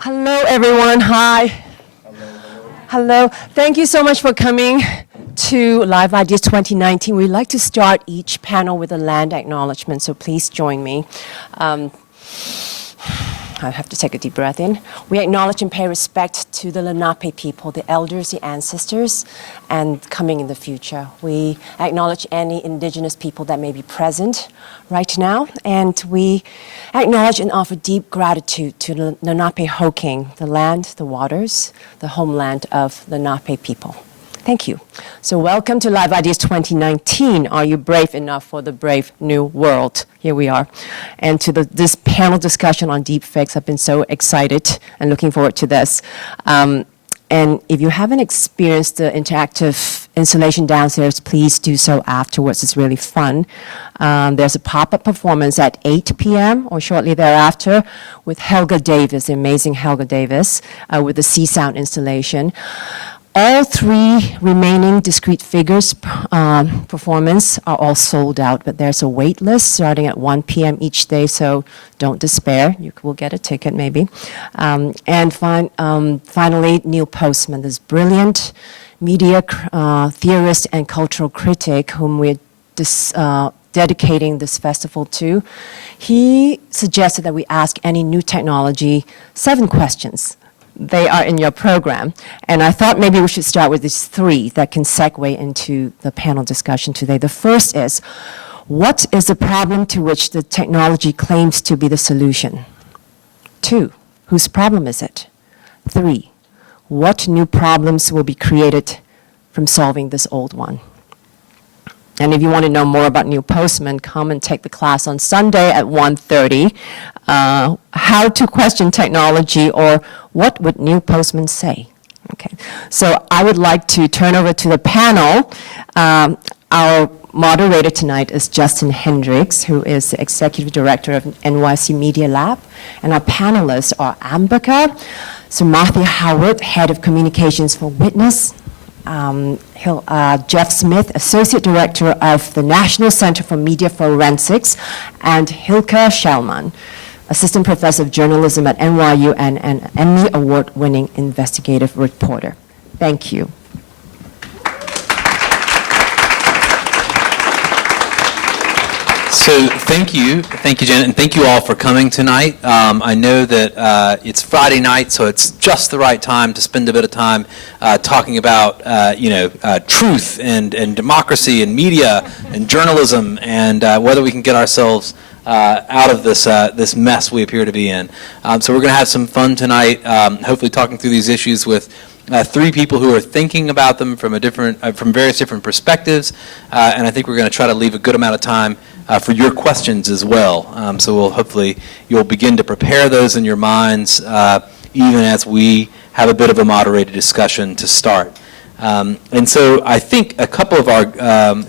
Hello, everyone. Hi. Hello. Thank you so much for coming to Live Ideas 2019. We'd like to start each panel with a land acknowledgement, so please join me. I have to take a deep breath in. We acknowledge and pay respect to the Lenape people, the elders, the ancestors, and coming in the future. We acknowledge any indigenous people that may be present right now, and we acknowledge and offer deep gratitude to the Lenape-Hoking, the land, the waters, the homeland of Lenape people. Thank you. So welcome to Live Ideas 2019. Are you brave enough for the brave new world? Here we are. And to this panel discussion on deepfakes, I've been so excited and looking forward to this. And if you haven't experienced the interactive installation downstairs, please do so afterwards. It's really fun. There's a pop-up performance at 8 p.m. or shortly thereafter with Hilke Davis, the amazing Hilke Davis, with the Sea Sound installation. All three remaining Discrete Figures performance are all sold out, but there's a wait list starting at 1 p.m. each day, so don't despair. You will get a ticket maybe. And finally, Neil Postman, this brilliant media theorist and cultural critic whom we're dedicating this festival to. He suggested that we ask any new technology 7 questions. They are in your program. And I thought maybe we should start with these 3 that can segue into the panel discussion today. The first is, what is the problem to which the technology claims to be the solution? 2, whose problem is it? 3, what new problems will be created from solving this old one? And if you want to know more about Neil Postman, come and take the class on Sunday at 1:30. How to question technology, or what would Neil Postman say? Okay, so I would like to turn over to the panel. Our moderator tonight is Justin Hendrix, who is the Executive Director of NYC Media Lab. And our panelists are Ambika Samarthya-Howard, Head of Communications for Witness, Jeff Smith, Associate Director of the National Center for Media Forensics, and Hilke Schellmann, Assistant Professor of Journalism at NYU and an Emmy-award winning investigative reporter. Thank you. So thank you, Janet, and thank you all for coming tonight. I know that it's Friday night, so it's just the right time to spend a bit of time talking about, truth and democracy and media and journalism and whether we can get ourselves out of this mess we appear to be in. So we're going to have some fun tonight, hopefully talking through these issues with 3 people who are thinking about them from various different perspectives, and I think we're going to try to leave a good amount of time for your questions as well. So hopefully you'll begin to prepare those in your minds even as we have a bit of a moderated discussion to start. And so I think a couple of our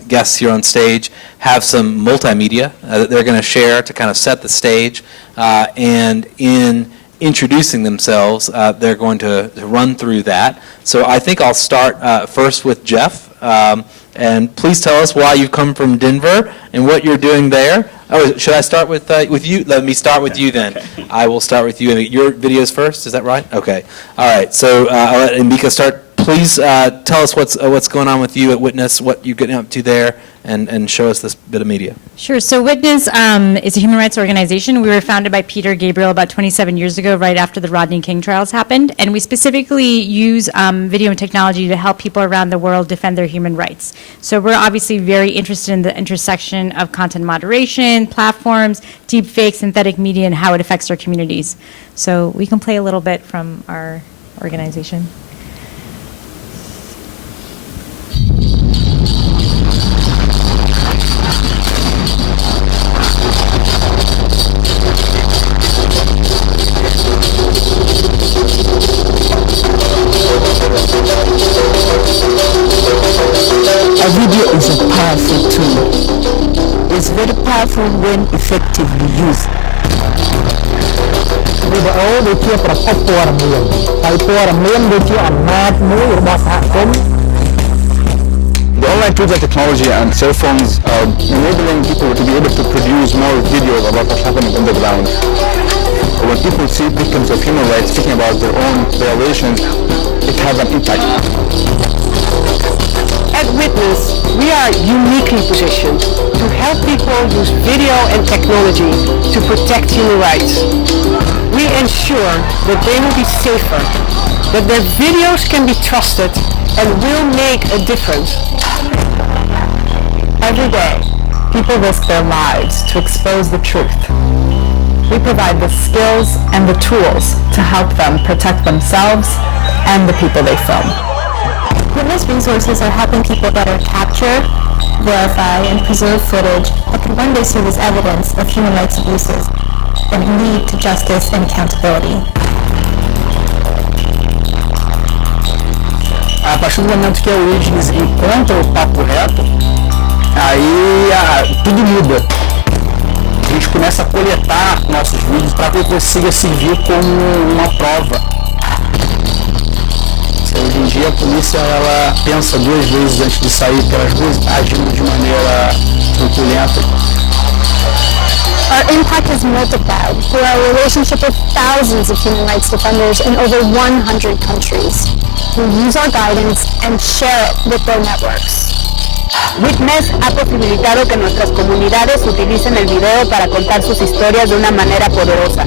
guests here on stage have some multimedia that they're going to share to kind of set the stage, and in introducing themselves, they're going to run through that. So I think I'll start first with Jeff. And please tell us why you've come from Denver and what you're doing there. Oh, should I start with you? Let me start with you then. Okay. I will start with you. Your videos first, is that right? Okay. All right. So I'll let Ambika start. Please tell us what's going on with you at Witness, what you're getting up to there, and show us this bit of media. Sure. So Witness is a human rights organization. We were founded by Peter Gabriel about 27 years ago, right after the Rodney King trials happened. And we specifically use video and technology to help people around the world defend their human rights. So we're obviously very interested in the intersection of content moderation, platforms, deepfake, synthetic media, and how it affects our communities. So we can play a little bit from our organization. A video is a powerful tool. It's very powerful when effectively used. វីដេអូដូចជាប្រភពព័ត៌មានហើយព័ត៌មានដូចជាអំណាចមួយរបស់សហគមន៍ The online tools and technology and cell phones are enabling people to be able to produce more videos about what's happening on the ground. So when people see victims of human rights speaking about their own violations, it has an impact. At Witness, we are uniquely positioned to help people use video and technology to protect human rights. We ensure that they will be safer, that their videos can be trusted and will make a difference. Every day, people risk their lives to expose the truth. We provide the skills and the tools to help them protect themselves and the people they film. Witness resources are helping people better capture, verify, and preserve footage that could one day serve as evidence of human rights abuses and lead to justice and accountability. A partir do momento que a Origins encontra o papo reto, aí tudo muda. A gente começa a coletar nossos vídeos para que consiga servir como uma prova. Hoje em dia a polícia ela pensa 2 vezes antes de sair pelas ruas, agindo de maneira truculenta. Our impact is multiplied through our relationship with thousands of human rights defenders in over 100 countries who use our guidance and share it with their networks. Witness ha posibilitado que nuestras comunidades utilicen el video para contar sus historias de una manera poderosa.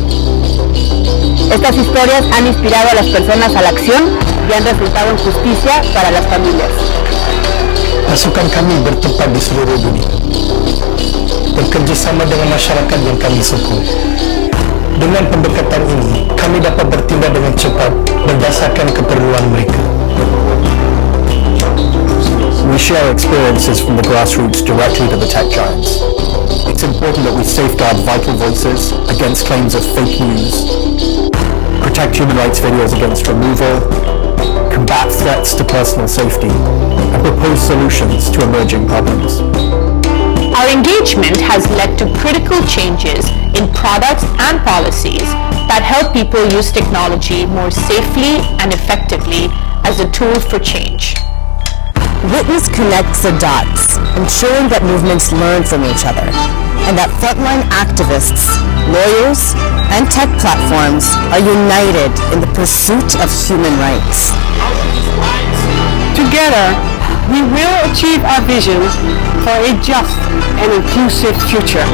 Estas historias han inspirado a las personas a la acción y han resultado en justicia para las familias. Pasukan kami bertempat di seluruh dunia, bekerjasama dengan masyarakat yang kami sokong. Dengan pendekatan ini, kami dapat bertindak dengan cepat berdasarkan keperluan mereka. We share experiences from the grassroots directly to the tech giants. It's important that we safeguard vital voices against claims of fake news, protect human rights videos against removal, combat threats to personal safety, and propose solutions to emerging problems. Our engagement has led to critical changes in products and policies that help people use technology more safely and effectively as a tool for change. Witness connects the dots, ensuring that movements learn from each other, and that frontline activists, lawyers, and tech platforms are united in the pursuit of human rights. Together, we will achieve our vision for a just and inclusive future.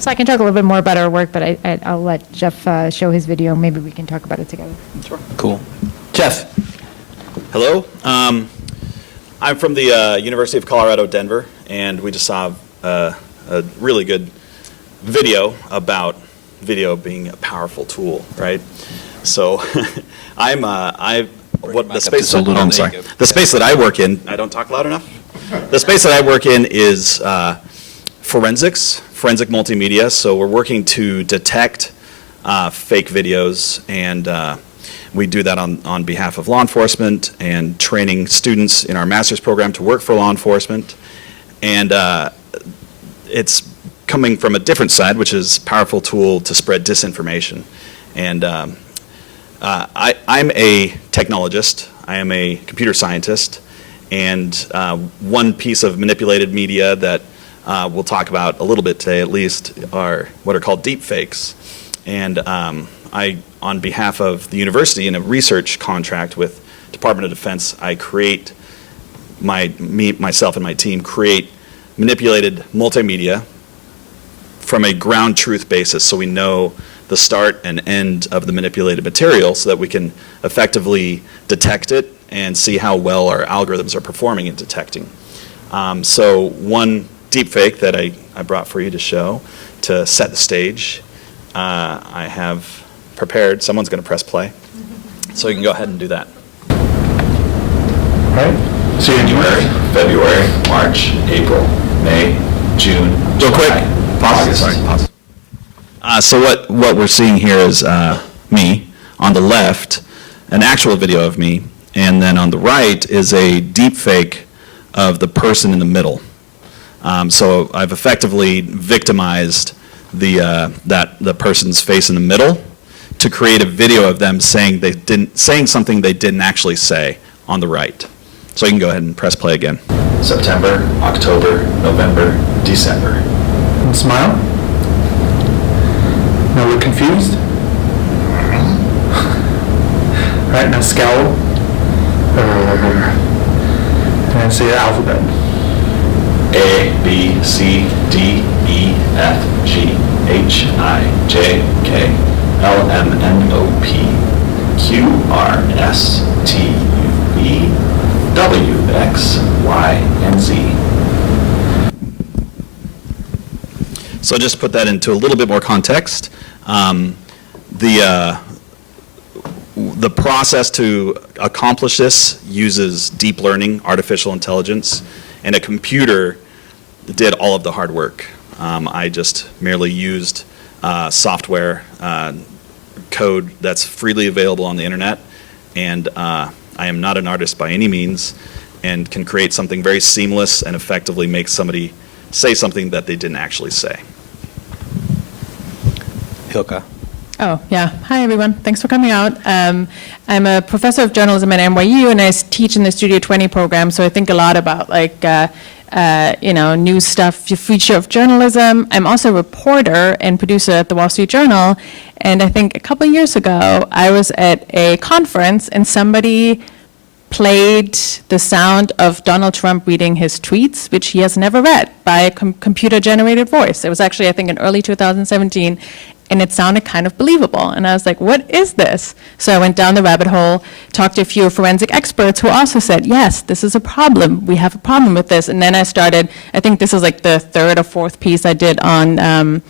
So I can talk a little bit more about our work, but I'll let Jeff show his video. Maybe we can talk about it together. Sure. Cool. Jeff. Hello. I'm from the University of Colorado, Denver, and we just saw a really good video about video being a powerful tool, right? So the space that I work in, I don't talk loud enough? The space that I work in is forensic multimedia. So we're working to detect fake videos, and we do that on behalf of law enforcement and training students in our master's program to work for law enforcement. And it's coming from a different side, which is a powerful tool to spread disinformation. And I'm a technologist. I am a computer scientist. And one piece of manipulated media that we'll talk about a little bit today, at least, are what are called deepfakes. And I, on behalf of the university, in a research contract with Department of Defense, I create myself and my team create manipulated multimedia from a ground truth basis, so we know the start and end of the manipulated material, so that we can effectively detect it and see how well our algorithms are performing in detecting. So one deepfake that I brought for you to show to set the stage, I have prepared. Someone's going to press play, so you can go ahead and do that. All right. January, February, March, April, May, June, Real quick, July, pause. August. Sorry, pause. So what we're seeing here is me on the left, an actual video of me, and then on the right is a deepfake of the person in the middle. So I've effectively victimized the person's face in the middle to create a video of them saying something they didn't actually say on the right. So you can go ahead and press play again. September, October, November, December. And smile. Now look confused. Right, now scowl. And say the alphabet. A, B, C, D, E, F, G, H, I, J, K, L, M, N, O, P, Q, R, S, T, U, V, W, X, Y, and Z. So just to put that into a little bit more context, the process to accomplish this uses deep learning, artificial intelligence, and a computer did all of the hard work. I just merely used software code that's freely available on the internet, and I am not an artist by any means, and can create something very seamless and effectively make somebody say something that they didn't actually say. Hilke. Oh, yeah. Hi, everyone. Thanks for coming out. I'm a professor of journalism at NYU, and I teach in the Studio 20 program, so I think a lot about, new stuff, future of journalism. I'm also a reporter and producer at the Wall Street Journal, and I think a couple of years ago, I was at a conference, and somebody played the sound of Donald Trump reading his tweets, which he has never read, by a computer-generated voice. It was actually, I think, in early 2017, and it sounded kind of believable. And I was like, what is this? So I went down the rabbit hole, talked to a few forensic experts who also said, yes, this is a problem. We have a problem with this. And then I started, I think this is like the third or fourth piece I did on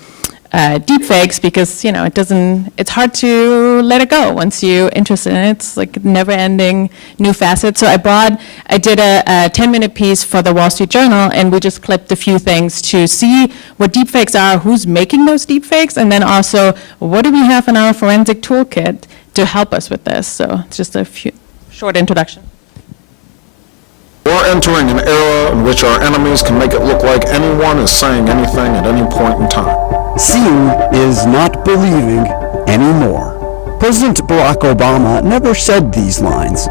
deepfakes, because it's hard to let it go once you're interested in it. It's like never-ending new facets. So I did a 10-minute piece for the Wall Street Journal, and we just clipped a few things to see what deepfakes are, who's making those deepfakes, and then also what do we have in our forensic toolkit to help us with this. So it's just a few short introduction. We're entering an era in which our enemies can make it look like anyone is saying anything at any point in time. Seeing is not believing anymore. President Barack Obama never said these lines.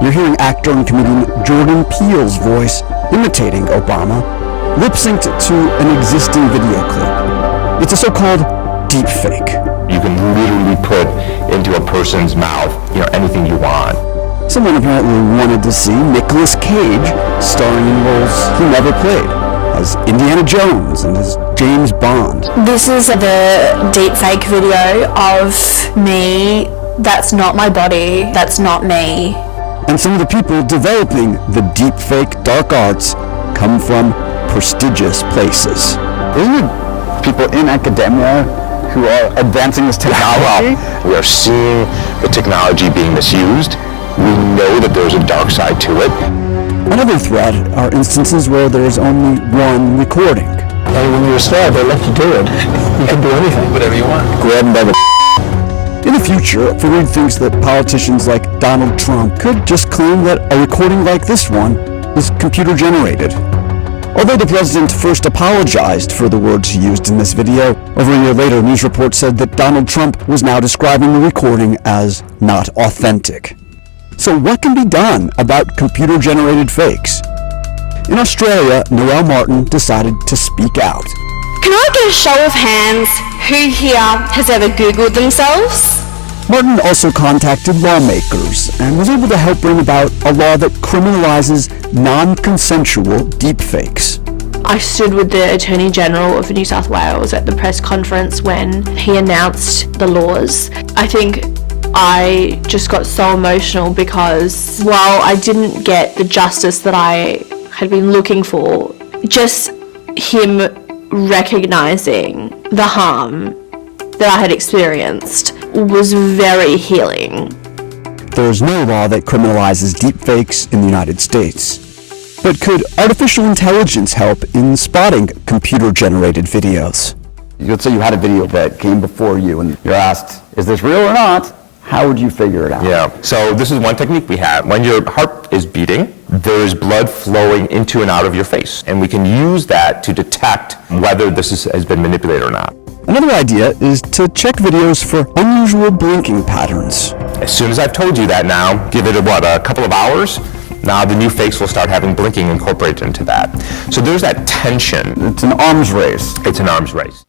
You're hearing actor and comedian Jordan Peele's voice imitating Obama, lip-synced to an existing video clip. It's a so-called deepfake. You can literally put into a person's mouth, anything you want. Someone apparently wanted to see Nicolas Cage starring in roles he never played, as Indiana Jones and as James Bond. This is the deepfake video of me. That's not my body. That's not me. And some of the people developing the deepfake dark arts come from prestigious places. Isn't it people in academia who are advancing this technology? We are seeing the technology being misused. We know that there's a dark side to it. Another threat are instances where there's only one recording. And when you're a star, they let you do it. You can do anything. Whatever you want. Grab them by the In the future, Farouk thinks that politicians like Donald Trump could just claim that a recording like this one is computer-generated. Although the president first apologized for the words he used in this video, over a year later, news reports said that Donald Trump was now describing the recording as not authentic. So what can be done about computer-generated fakes? In Australia, Noelle Martin decided to speak out. Can I get a show of hands who here has ever Googled themselves? Martin also contacted lawmakers and was able to help bring about a law that criminalizes non-consensual deepfakes. I stood with the Attorney General of New South Wales at the press conference when he announced the laws. I think I just got so emotional because while I didn't get the justice that I had been looking for, just him recognizing the harm that I had experienced was very healing. There is no law that criminalizes deepfakes in the United States. But could artificial intelligence help in spotting computer-generated videos? Let's say you had a video that came before you and you're asked, is this real or not? How would you figure it out? Yeah, so this is one technique we have. When your heart is beating, there is blood flowing into and out of your face. And we can use that to detect whether this has been manipulated or not. Another idea is to check videos for unusual blinking patterns. As soon as I've told you that now, give it, a couple of hours, now the new fakes will start having blinking incorporated into that. So there's that tension. It's an arms race. It's an arms race.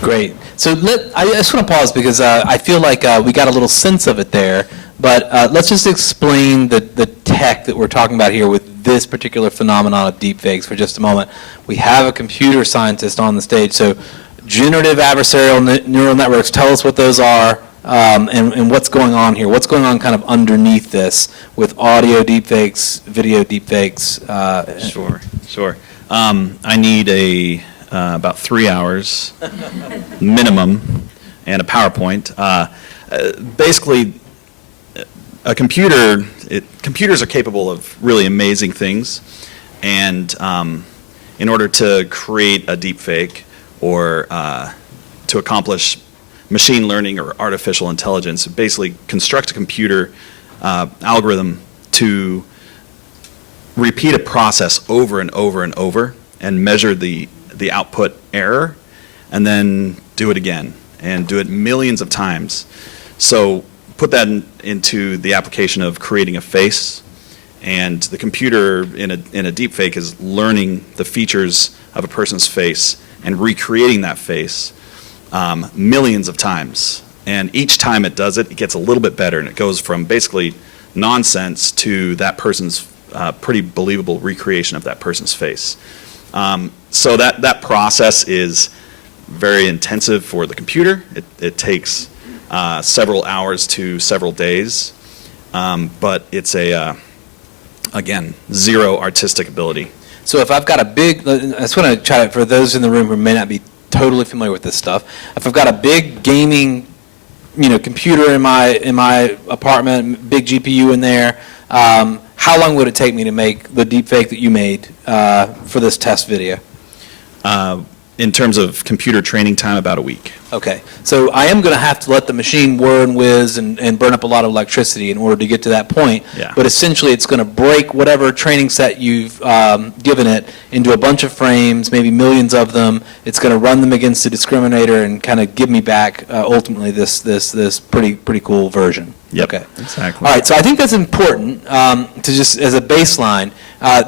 Great. So I just want to pause because I feel like we got a little sense of it there, but let's just explain the tech that we're talking about here with this particular phenomenon of deepfakes for just a moment. We have a computer scientist on the stage, so generative adversarial neural networks, tell us what those are and what's going on here. What's going on kind of underneath this with audio deepfakes, video deepfakes? Sure. I need about 3 hours minimum and a PowerPoint. Basically, computers are capable of really amazing things, and in order to create a deepfake or to accomplish machine learning or artificial intelligence, basically construct a computer algorithm to repeat a process over and over and over and measure the output error, and then do it again, and do it millions of times. So put that into the application of creating a face, and the computer in a deepfake is learning the features of a person's face and recreating that face millions of times. And each time it does it, it gets a little bit better, and it goes from basically nonsense to that person's pretty believable recreation of that person's face. So that process is very intensive for the computer. It takes several hours to several days, but it's again, zero artistic ability. So if I've got a big, I just want to try it for those in the room who may not be totally familiar with this stuff. If I've got a big gaming, computer in my apartment, big GPU in there, how long would it take me to make the deepfake that you made for this test video? In terms of computer training time, about a week. Okay, so I am going to have to let the machine whir and whiz and burn up a lot of electricity in order to get to that point. Yeah. But essentially, it's going to break whatever training set you've given it into a bunch of frames, maybe millions of them. It's going to run them against a discriminator and kind of give me back ultimately this pretty cool version. Yep. Okay. Exactly. All right. So I think that's important to just as a baseline.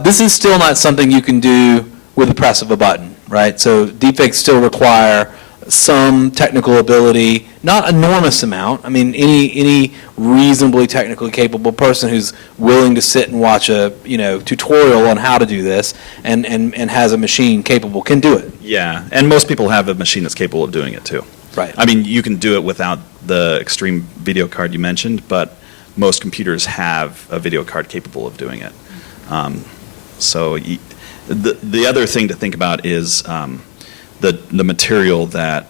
This is still not something you can do with the press of a button, right? So deepfakes still require some technical ability, not enormous amount. I mean, any reasonably technically capable person who's willing to sit and watch a tutorial on how to do this and has a machine capable can do it. Yeah, and most people have a machine that's capable of doing it too. Right. I mean, you can do it without the extreme video card you mentioned, but most computers have a video card capable of doing it. The other thing to think about is the material that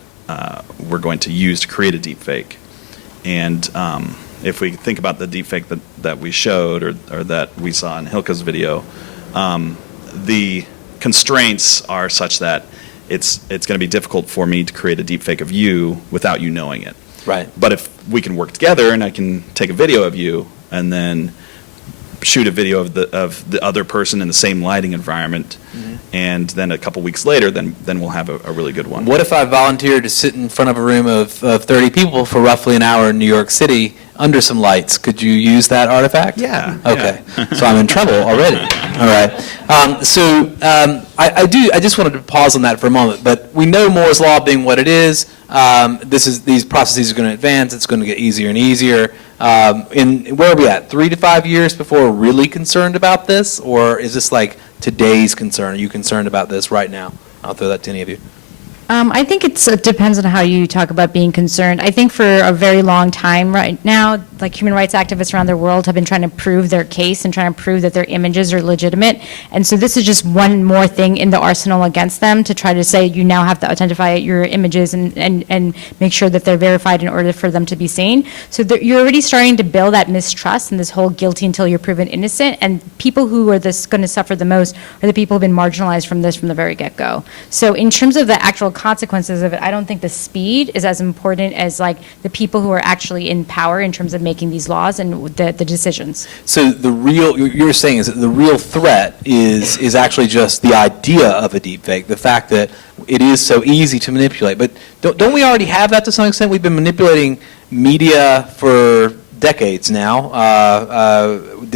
we're going to use to create a deepfake. And if we think about the deepfake that we showed or that we saw in Hilke's video, the constraints are such that it's going to be difficult for me to create a deepfake of you without you knowing it. Right. But if we can work together and I can take a video of you and then shoot a video of the other person in the same lighting environment, and then a couple weeks later, then we'll have a really good one. What if I volunteered to sit in front of a room of 30 people for roughly an hour in New York City under some lights? Could you use that artifact? Yeah. Okay. So I'm in trouble already. All right. I just wanted to pause on that for a moment. But we know Moore's Law being what it is. These processes are going to advance. It's going to get easier and easier. Where are we at? 3 to 5 years before we're really concerned about this? Or is this like today's concern? Are you concerned about this right now? I'll throw that to any of you. I think it depends on how you talk about being concerned. I think for a very long time right now, like human rights activists around the world have been trying to prove their case and trying to prove that their images are legitimate. And so this is just one more thing in the arsenal against them to try to say you now have to identify your images and make sure that they're verified in order for them to be seen. So you're already starting to build that mistrust and this whole guilty until you're proven innocent. And people who are going to suffer the most are the people who've been marginalized from this from the very get-go. So in terms of the actual consequences of it, I don't think the speed is as important as like the people who are actually in power in terms of making these laws and the decisions. So you're saying is that the real threat is actually just the idea of a deepfake, the fact that it is so easy to manipulate. But don't we already have that to some extent? We've been manipulating media for decades now,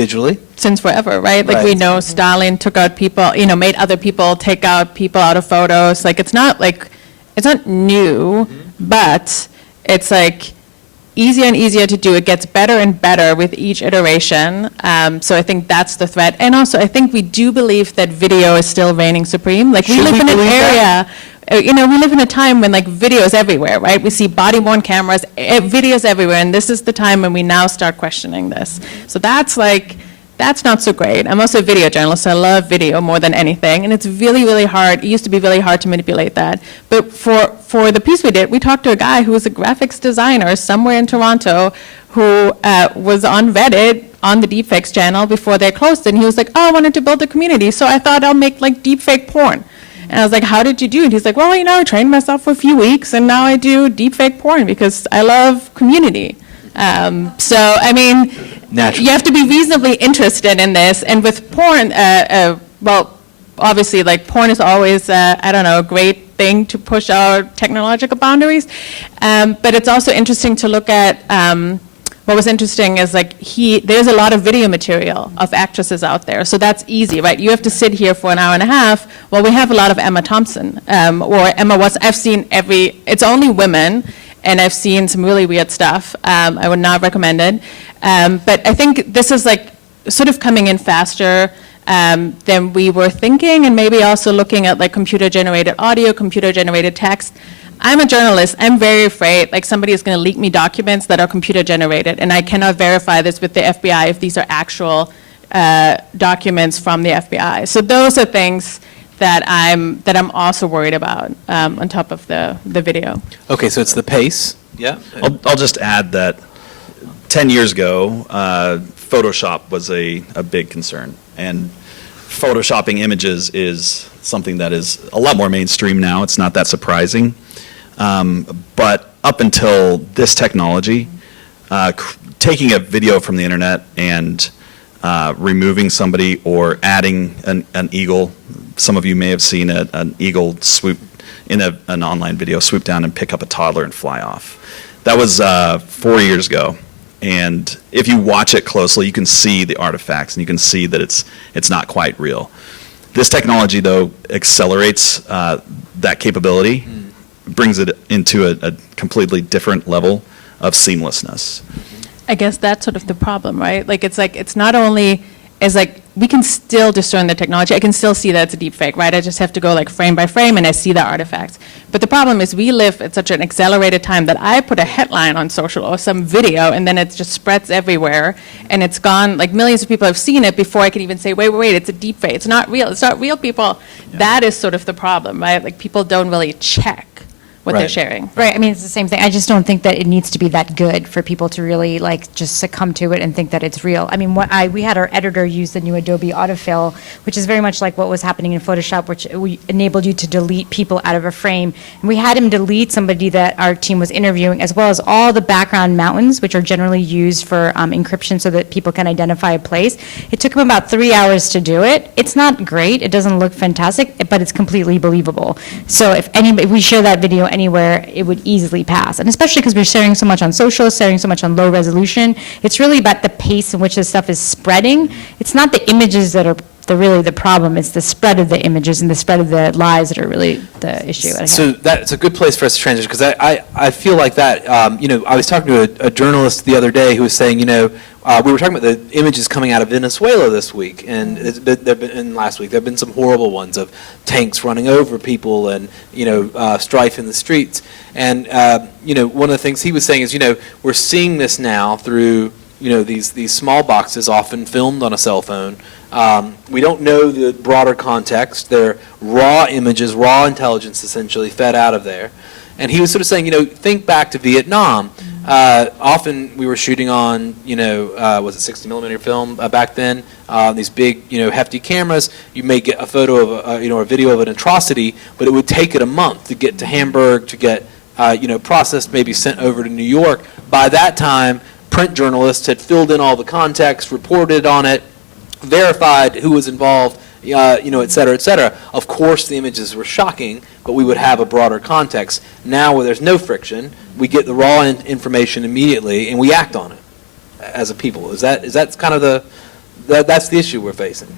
digitally. Since forever, right? Like we know Stalin took out people, made other people take out people out of photos. Like it's not new, but it's like easier and easier to do. It gets better and better with each iteration. So I think that's the threat. And also I think we do believe that video is still reigning supreme. Like we live in an area, we live in a time when like video is everywhere, right? We see body-worn cameras, videos everywhere, and this is the time when we now start questioning this. So that's not so great. I'm also a video journalist, so I love video more than anything, and it's really, really hard. It used to be really hard to manipulate that. But for the piece we did, we talked to a guy who was a graphics designer somewhere in Toronto who was on Reddit on the deepfakes channel before they closed it, and he was like, oh, I wanted to build a community, so I thought I'll make like deepfake porn. And I was like, how did you do it? He's like, well, I trained myself for a few weeks, and now I do deepfake porn because I love community. So, I mean, you have to be reasonably interested in this. And with porn, well, obviously, like, porn is always, a great thing to push our technological boundaries. But it's also interesting to look at, what was interesting is, like, there's a lot of video material of actresses out there. So that's easy, right? You have to sit here for an hour and a half. Well, we have a lot of Emma Thompson, or Emma Watson. I've seen it's only women. And I've seen some really weird stuff. I would not recommend it. But I think this is like sort of coming in faster than we were thinking, and maybe also looking at like computer-generated audio, computer-generated text. I'm a journalist. I'm very afraid like somebody is going to leak me documents that are computer-generated, and I cannot verify this with the FBI if these are actual documents from the FBI. So those are things that I'm also worried about on top of the video. Okay, so it's the pace. Yeah. I'll just add that 10 years ago, Photoshop was a big concern, and photoshopping images is something that is a lot more mainstream now. It's not that surprising, but up until this technology, taking a video from the internet and removing somebody or adding an eagle. Some of you may have seen an eagle swoop in an online video, swoop down and pick up a toddler and fly off. That was 4 years ago. And if you watch it closely, you can see the artifacts and you can see that it's not quite real. This technology, though, accelerates that capability, brings it into a completely different level of seamlessness. I guess that's sort of the problem, right? Like it's not only is like we can still discern the technology. I can still see that it's a deep fake, right? I just have to go like frame by frame and I see the artifacts. But the problem is we live at such an accelerated time that I put a headline on social or some video and then it just spreads everywhere and it's gone, like millions of people have seen it before I can even say, wait, it's a deep fake. It's not real. It's not real, people. Yeah. That is sort of the problem, right? Like people don't really check what they're sharing. Right, I mean, it's the same thing. I just don't think that it needs to be that good for people to really like just succumb to it and think that it's real. I mean, we had our editor use the new Adobe autofill, which is very much like what was happening in Photoshop, which enabled you to delete people out of a frame. And we had him delete somebody that our team was interviewing, as well as all the background mountains, which are generally used for encryption so that people can identify a place. It took him about 3 hours to do it. It's not great. It doesn't look fantastic, but it's completely believable. So if we share that video anywhere, it would easily pass. And especially because we're sharing so much on social, sharing so much on low resolution, it's really about the pace in which this stuff is spreading. It's not the images that are really the problem, it's the spread of the images and the spread of the lies that are really the issue. So that's a good place for us to transition, because I feel like that, I was talking to a journalist the other day who was saying, we were talking about the images coming out of Venezuela this week, and last week, there have been some horrible ones of tanks running over people and, strife in the streets. And, one of the things he was saying is, we're seeing this now through, these small boxes often filmed on a cell phone. We don't know the broader context. They're raw images, raw intelligence essentially fed out of there. And he was sort of saying, think back to Vietnam. Often we were shooting on, was it 60 millimeter film back then? These big, hefty cameras. You may get a photo of, a video of an atrocity, but it would take it a month to get to Hamburg, to get, processed, maybe sent over to New York. By that time, print journalists had filled in all the context, reported on it, verified who was involved, et cetera, et cetera. Of course, the images were shocking, but we would have a broader context. Now, where there's no friction, we get the raw information immediately, and we act on it as a people. Is that kind of that's the issue we're facing?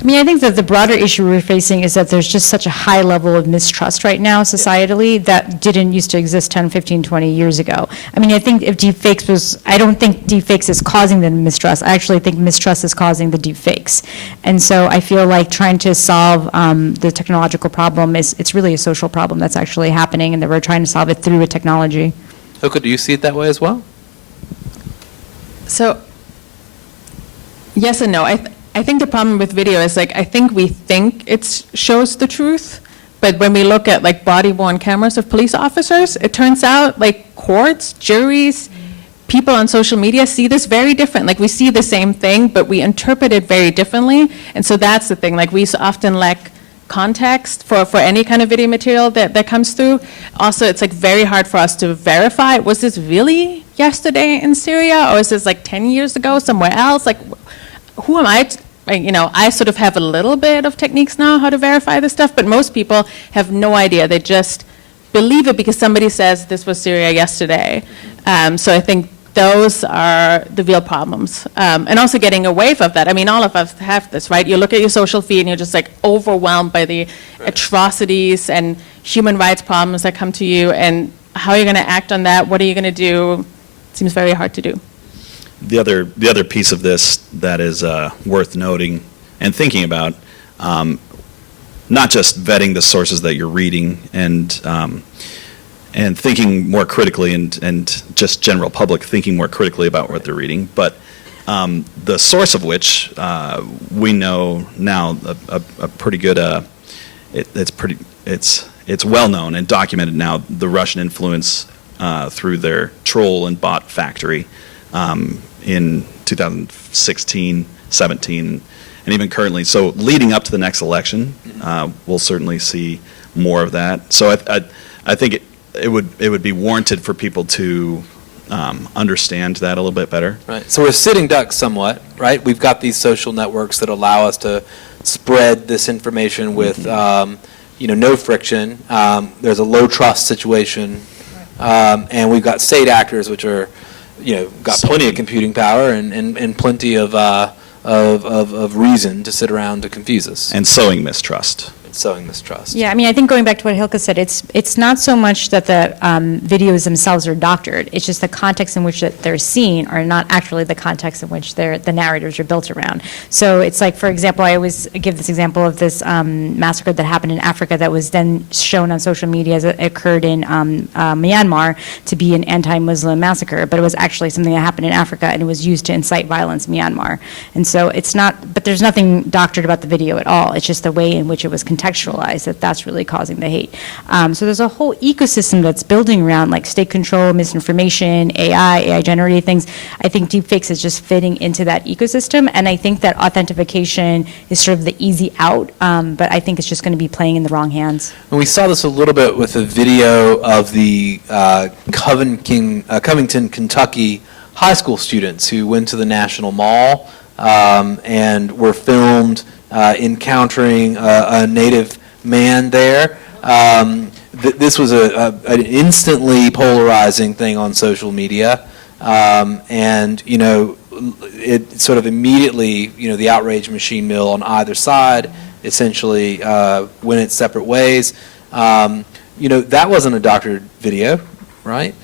I mean, I think that the broader issue we're facing is that there's just such a high level of mistrust right now societally that didn't used to exist 10, 15, 20 years ago. I mean, I think if deepfakes I don't think deepfakes is causing the mistrust. I actually think mistrust is causing the deepfakes. And so I feel like trying to solve the technological problem it's really a social problem that's actually happening, and that we're trying to solve it through a technology. Hilke, do you see it that way as well? So, yes and no. I think the problem with video is, I think we think it shows the truth, but when we look at, body-worn cameras of police officers, it turns out, courts, juries, people on social media see this very different. We see the same thing, but we interpret it very differently, and so that's the thing. We often lack context for any kind of video material that comes through. Also, it's, very hard for us to verify, was this really yesterday in Syria, or is this, 10 years ago somewhere else? Who am I I sort of have a little bit of techniques now how to verify this stuff, but most people have no idea. They just believe it because somebody says this was Syria yesterday. So I think those are the real problems. And also getting a wave of that. I mean, all of us have this, right? You look at your social feed and you're just overwhelmed by the atrocities and human rights problems that come to you, and how you're going to act on that, what are you going to do, seems very hard to do. The other piece of this that is worth noting and thinking about, not just vetting the sources that you're reading and thinking more critically, and just general public thinking more critically about what they're reading, but the source of which we know now a pretty good. It's well known and documented now, the Russian influence through their troll and bot factory. In 2016, 17, and even currently. So leading up to the next election, we'll certainly see more of that. So I think it would be warranted for people to understand that a little bit better. Right. So we're sitting ducks somewhat, right? We've got these social networks that allow us to spread this information with, no friction. There's a low trust situation, and we've got state actors which are got plenty of computing power and plenty of reason to sit around to confuse us. And sowing mistrust. Yeah, I mean, I think going back to what Hilke said, it's not so much that the videos themselves are doctored. It's just the context in which that they're seen are not actually the context in which the narratives are built around. So it's for example, I always give this example of this massacre that happened in Africa that was then shown on social media as it occurred in Myanmar to be an anti-Muslim massacre, but it was actually something that happened in Africa, and it was used to incite violence in Myanmar. And so it's not, but there's nothing doctored about the video at all. It's just the way in which it was contextualized that's really causing the hate. So there's a whole ecosystem that's building around state control, misinformation, AI generated things. I think deepfakes is just fitting into that ecosystem, and I think that authentication is sort of the easy out, but I think it's just going to be playing in the wrong hands. And we saw this a little bit with a video of the Covington, Kentucky high school students who went to the National Mall and were filmed encountering a native man there. This was an instantly polarizing thing on social media, and it sort of immediately, the outrage machine mill on either side essentially went its separate ways. That wasn't a doctored video, right?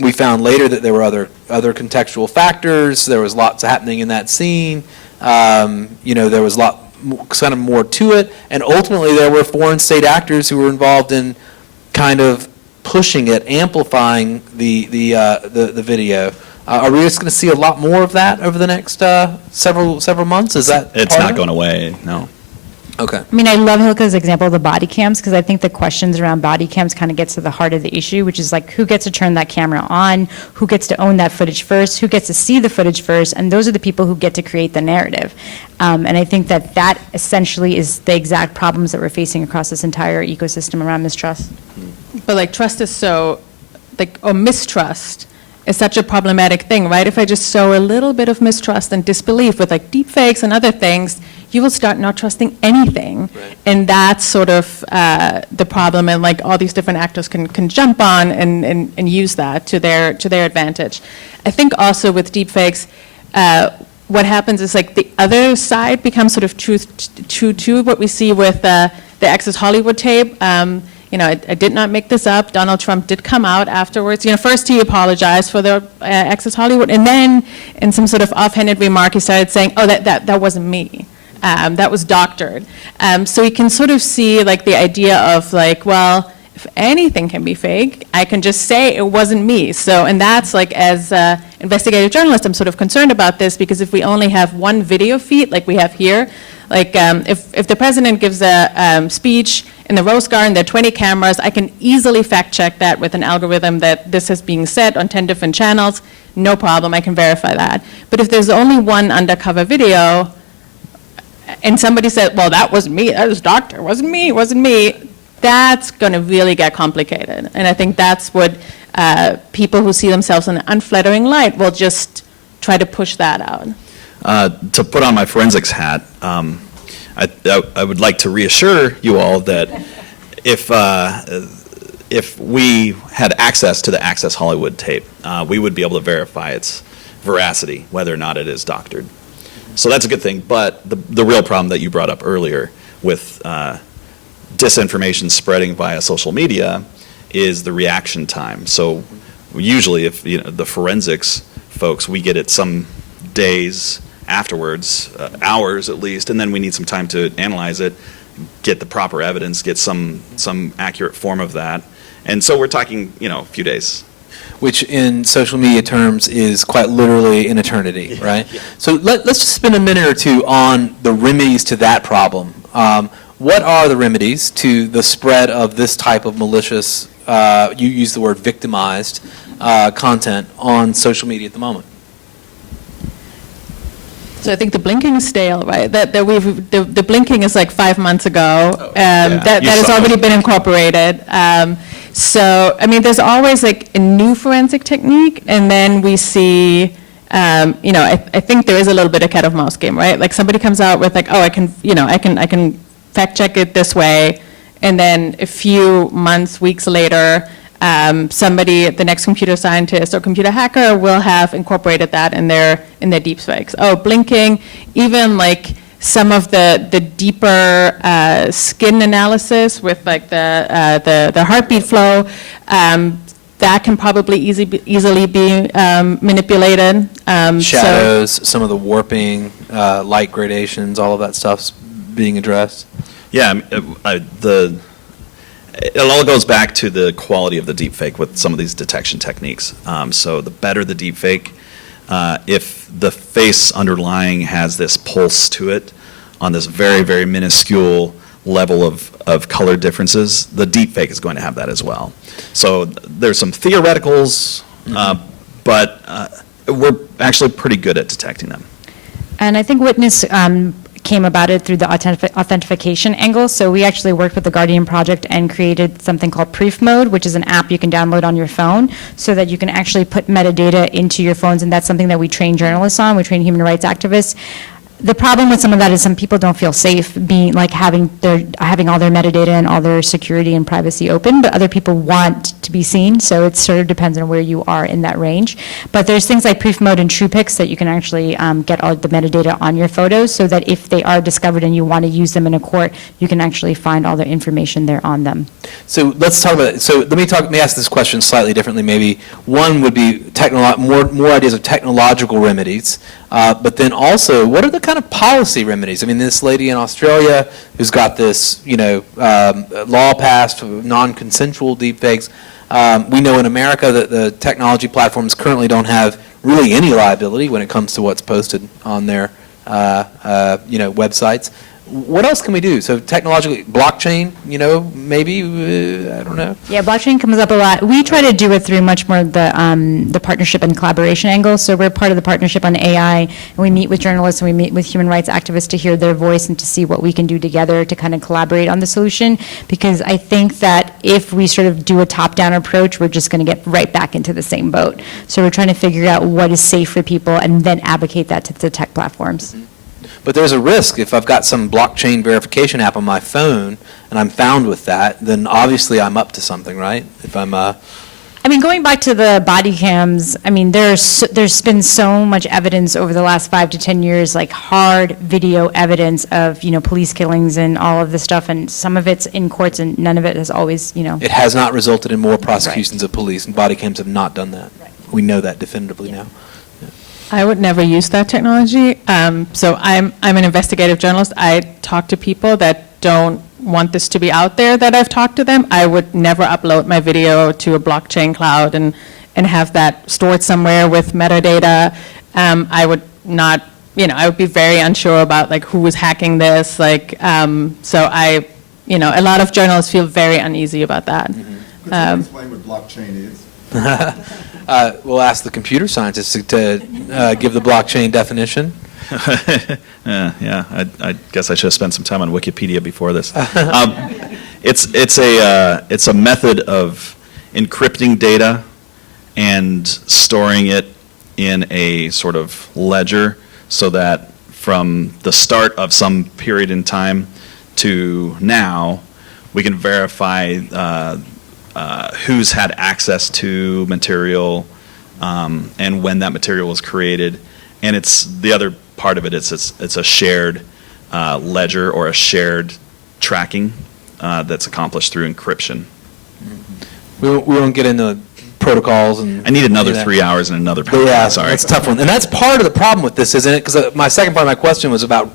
We found later that there were other contextual factors. There was lots happening in that scene. There was kind of more to it, and ultimately there were foreign state actors who were involved in kind of pushing it, amplifying the video. Are we just going to see a lot more of that over the next several months? Is that it's not going away? No. Okay. I mean, I love Hilke's example of the body cams because I think the questions around body cams kind of gets to the heart of the issue, which is like who gets to turn that camera on, who gets to own that footage first, who gets to see the footage first, and those are the people who get to create the narrative. And I think that that essentially is the exact problems that we're facing across this entire ecosystem around mistrust. But like trust is so, like, or mistrust is such a problematic thing, right? If I just sow a little bit of mistrust and disbelief with like deepfakes and other things, you will start not trusting anything. Right. And that's sort of the problem, and like all these different actors can jump on and use that to their advantage. I think also with deepfakes, what happens is like the other side becomes sort of true to what we see with the Access Hollywood tape. I did not make this up. Donald Trump did come out afterwards. First he apologized for the Access Hollywood, and then in some sort of offhanded remark, he started saying, "Oh, that wasn't me. That was doctored." So you can sort of see like the idea of like, well, if anything can be fake, I can just say it wasn't me. So, and that's like, as investigative journalist, I'm sort of concerned about this because if we only have one video feed like we have here, like if the president gives a speech in the Rose Garden, there are 20 cameras, I can easily fact check that with an algorithm that this is being said on 10 different channels, no problem, I can verify that. But if there's only one undercover video, and somebody said, well, that wasn't me, that was doctor, wasn't me, that's going to really get complicated. And I think that's what people who see themselves in an unflattering light will just try to push that out. To put on my forensics hat, I would like to reassure you all that if we had access to the Access Hollywood tape, we would be able to verify its veracity, whether or not it is doctored. So that's a good thing, but the real problem that you brought up earlier with disinformation spreading via social media is the reaction time. So usually if the forensics folks, we get it some days afterwards, hours at least, and then we need some time to analyze it, get the proper evidence, get some accurate form of that. And so we're talking, a few days. Which in social media terms is quite literally an eternity, right? Yeah. So let's just spend a minute or two on the remedies to that problem. What are the remedies to the spread of this type of malicious, you use the word victimized, content on social media at the moment? So I think the blinking is stale, right? The blinking is like 5 months ago. That has already been incorporated. So I mean, there's always like a new forensic technique, and then we see, I think there is a little bit of cat of mouse game, right? Like somebody comes out with like, oh, I can fact check it this way, and then a few months, weeks later, somebody, the next computer scientist or computer hacker, will have incorporated that in their deepfakes. Oh, blinking, even like some of the deeper skin analysis with like the heartbeat flow, that can probably easily be manipulated. Shadows, some of the warping, light gradations, all of that stuff's being addressed. Yeah, it all goes back to the quality of the deepfake with some of these detection techniques. So the better the deepfake, if the face underlying has this pulse to it on this very, very minuscule level of color differences, the deepfake is going to have that as well. So there's some theoreticals, but we're actually pretty good at detecting them. And I think Witness came about it through the authentication angle. So we actually worked with the Guardian Project and created something called Proof Mode, which is an app you can download on your phone so that you can actually put metadata into your phones, and that's something that we train journalists on, we train human rights activists. The problem with some of that is some people don't feel safe being like having all their metadata and all their security and privacy open, but other people want to be seen, so it sort of depends on where you are in that range. But there's things like Proof Mode and TruePics that you can actually get all the metadata on your photos so that if they are discovered and you want to use them in a court, you can actually find all the information there on them. So let's talk about it. So let me ask this question slightly differently maybe. One would be more ideas of technological remedies. But then also, what are the kind of policy remedies? I mean, this lady in Australia who's got this, law passed for non-consensual deepfakes. We know in America that the technology platforms currently don't have really any liability when it comes to what's posted on their, websites. what else can we do? So technologically, blockchain, maybe, I don't know. Yeah, blockchain comes up a lot. We try to do it through much more the partnership and collaboration angle. So we're part of the partnership on AI, and we meet with journalists and we meet with human rights activists to hear their voice and to see what we can do together to kind of collaborate on the solution. Because I think that if we sort of do a top-down approach, we're just going to get right back into the same boat. So we're trying to figure out what is safe for people and then advocate that to the tech platforms. Mm-hmm. But there's a risk if I've got some blockchain verification app on my phone and I'm found with that, then obviously I'm up to something, right? If I'm I mean, going back to the body cams, I mean, there's been so much evidence over the last 5 to 10 years, like hard video evidence of, police killings and all of this stuff, and some of it's in courts and none of it has always, It has not resulted in more prosecutions of police, and body cams have not done that. Right. We know that definitively now. I would never use that technology. So I'm an investigative journalist. I talk to people that don't want this to be out there that I've talked to them. I would never upload my video to a blockchain cloud and have that stored somewhere with metadata. I would not, I would be very unsure about like who was hacking this. So a lot of journalists feel very uneasy about that. Could you explain what blockchain is? We'll ask the computer scientists to give the blockchain definition. I guess I should have spent some time on Wikipedia before this. It's a method of encrypting data and storing it in a sort of ledger so that from the start of some period in time to now, we can verify who's had access to material and when that material was created. And it's the other part of it is it's a shared ledger or a shared tracking that's accomplished through encryption. We won't get into protocols and. I need another 3 hours and another podcast. Yeah, sorry. That's a tough one, and that's part of the problem with this, isn't it? Because my second part of my question was about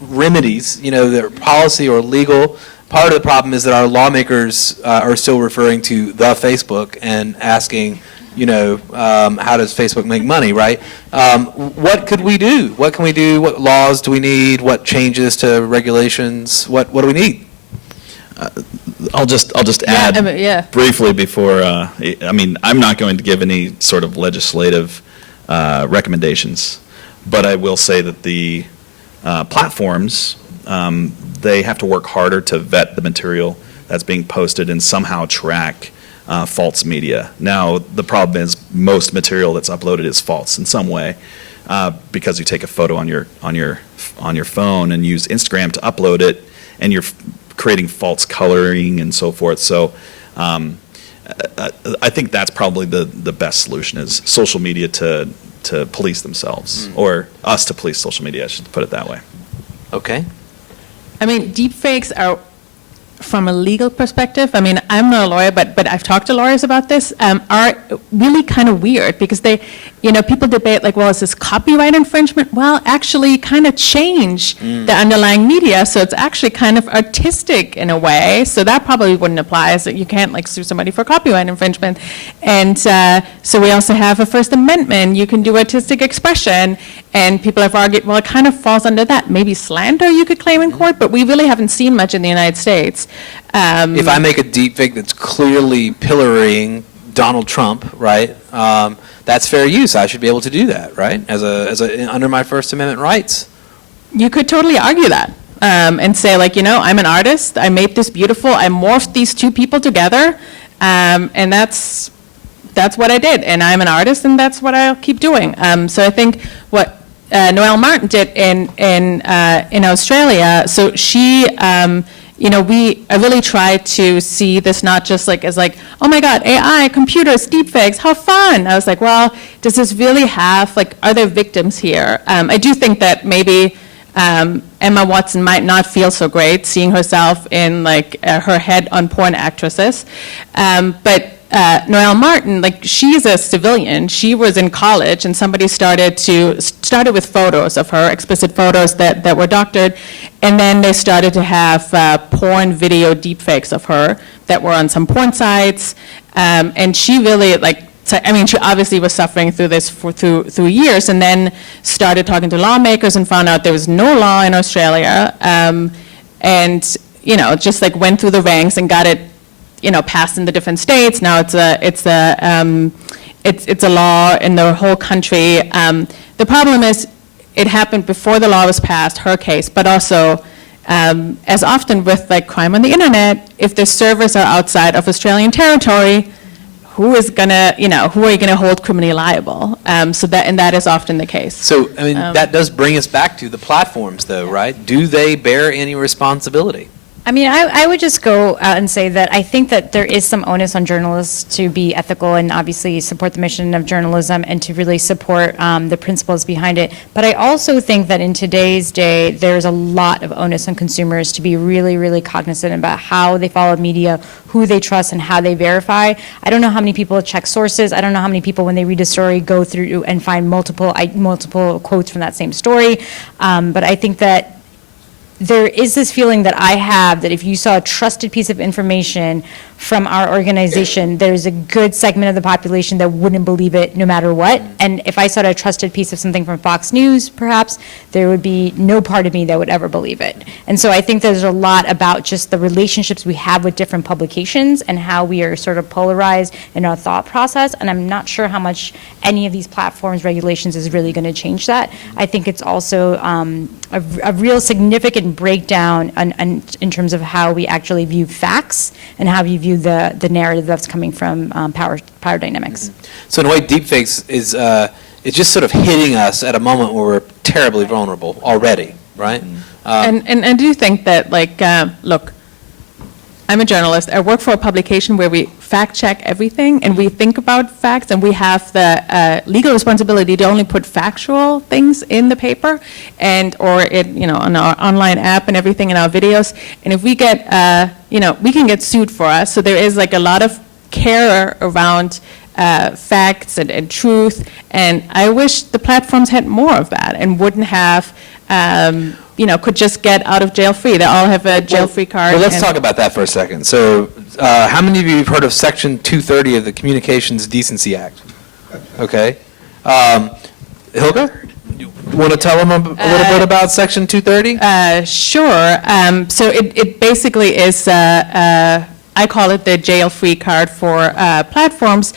remedies, their policy or legal. Part of the problem is that our lawmakers are still referring to the Facebook and asking, how does Facebook make money, right? What could we do? What can we do? What laws do we need? What changes to regulations? What do we need? I'll just add briefly before. I'm not going to give any sort of legislative recommendations, but I will say that the platforms. They have to work harder to vet the material that's being posted and somehow track false media. Now, the problem is most material that's uploaded is false in some way because you take a photo on your phone and use Instagram to upload it, and you're creating false coloring and so forth. So, I think that's probably the best solution is social media to police themselves, or us to police social media. I should put it that way. Okay. I mean, deepfakes are, from a legal perspective, I mean, I'm not a lawyer, but I've talked to lawyers about this, are really kind of weird because they, people debate like, well, is this copyright infringement? Well, actually kind of change the underlying media, so it's actually kind of artistic in a way, so that probably wouldn't apply, so you can't like sue somebody for copyright infringement. And so we also have a First Amendment, you can do artistic expression, and people have argued, well, it kind of falls under that. Maybe slander you could claim in court, but we really haven't seen much in the United States. If I make a deepfake that's clearly pillorying Donald Trump, right? That's fair use. I should be able to do that, right? As under my First Amendment rights. You could totally argue that and say, like, I'm an artist. I made this beautiful. I morphed these two people together, and that's what I did. And I'm an artist, and that's what I'll keep doing. So I think what Noelle Martin did in Australia. So she. We really try to see this not just like as like, oh my God, AI, computers, deepfakes, how fun. I was like, well, does this really have, like, are there victims here? I do think that maybe Emma Watson might not feel so great seeing herself in like her head on porn actresses. But Noelle Martin, like, she's a civilian. She was in college, and somebody started with photos of her, explicit photos that were doctored, and then they started to have porn video deepfakes of her that were on some porn sites, and she really, like, I mean, she obviously was suffering through this through years, and then started talking to lawmakers and found out there was no law in Australia, and just like went through the ranks and got it, passed in the different states. Now it's a law in the whole country. The problem is, it happened before the law was passed, her case, but also, as often with like crime on the internet, if the servers are outside of Australian territory, who are you gonna hold criminally liable? That is often the case. So, I mean, that does bring us back to the platforms, though, right? Do they bear any responsibility? I mean, I would just go out and say that I think that there is some onus on journalists to be ethical and obviously support the mission of journalism and to really support the principles behind it. But I also think that in today's day, there's a lot of onus on consumers to be really, really cognizant about how they follow media, who they trust, and how they verify. I don't know how many people check sources. I don't know how many people, when they read a story, go through and find multiple quotes from that same story. But I think that there is this feeling that I have that if you saw a trusted piece of information from our organization, there's a good segment of the population that wouldn't believe it no matter what. And if I saw a trusted piece of something from Fox News, perhaps, there would be no part of me that would ever believe it. And so I think there's a lot about just the relationships we have with different publications and how we are sort of polarized in our thought process. And I'm not sure how much any of these platforms regulations is really going to change that. I think it's also a real significant breakdown in terms of how we actually view facts and how we view the narrative that's coming from power dynamics. Mm-hmm. So in a way, deepfakes is it's just sort of hitting us at a moment where we're terribly vulnerable already, right? And I do think that, like, look, I'm a journalist. I work for a publication where we fact check everything and we think about facts, and we have the legal responsibility to only put factual things in the paper or on our online app and everything in our videos. And if we get, we can get sued for us. So there is like a lot of care around facts and truth. And I wish the platforms had more of that and wouldn't have, could just get out of jail free. They all have a jail free card. Well, let's talk about that for a second. So how many of you have heard of Section 230 of the Communications Decency Act? Okay. Hilke, you want to tell them a little bit about Section 230? Sure. So it basically is, I call it the jail-free card for platforms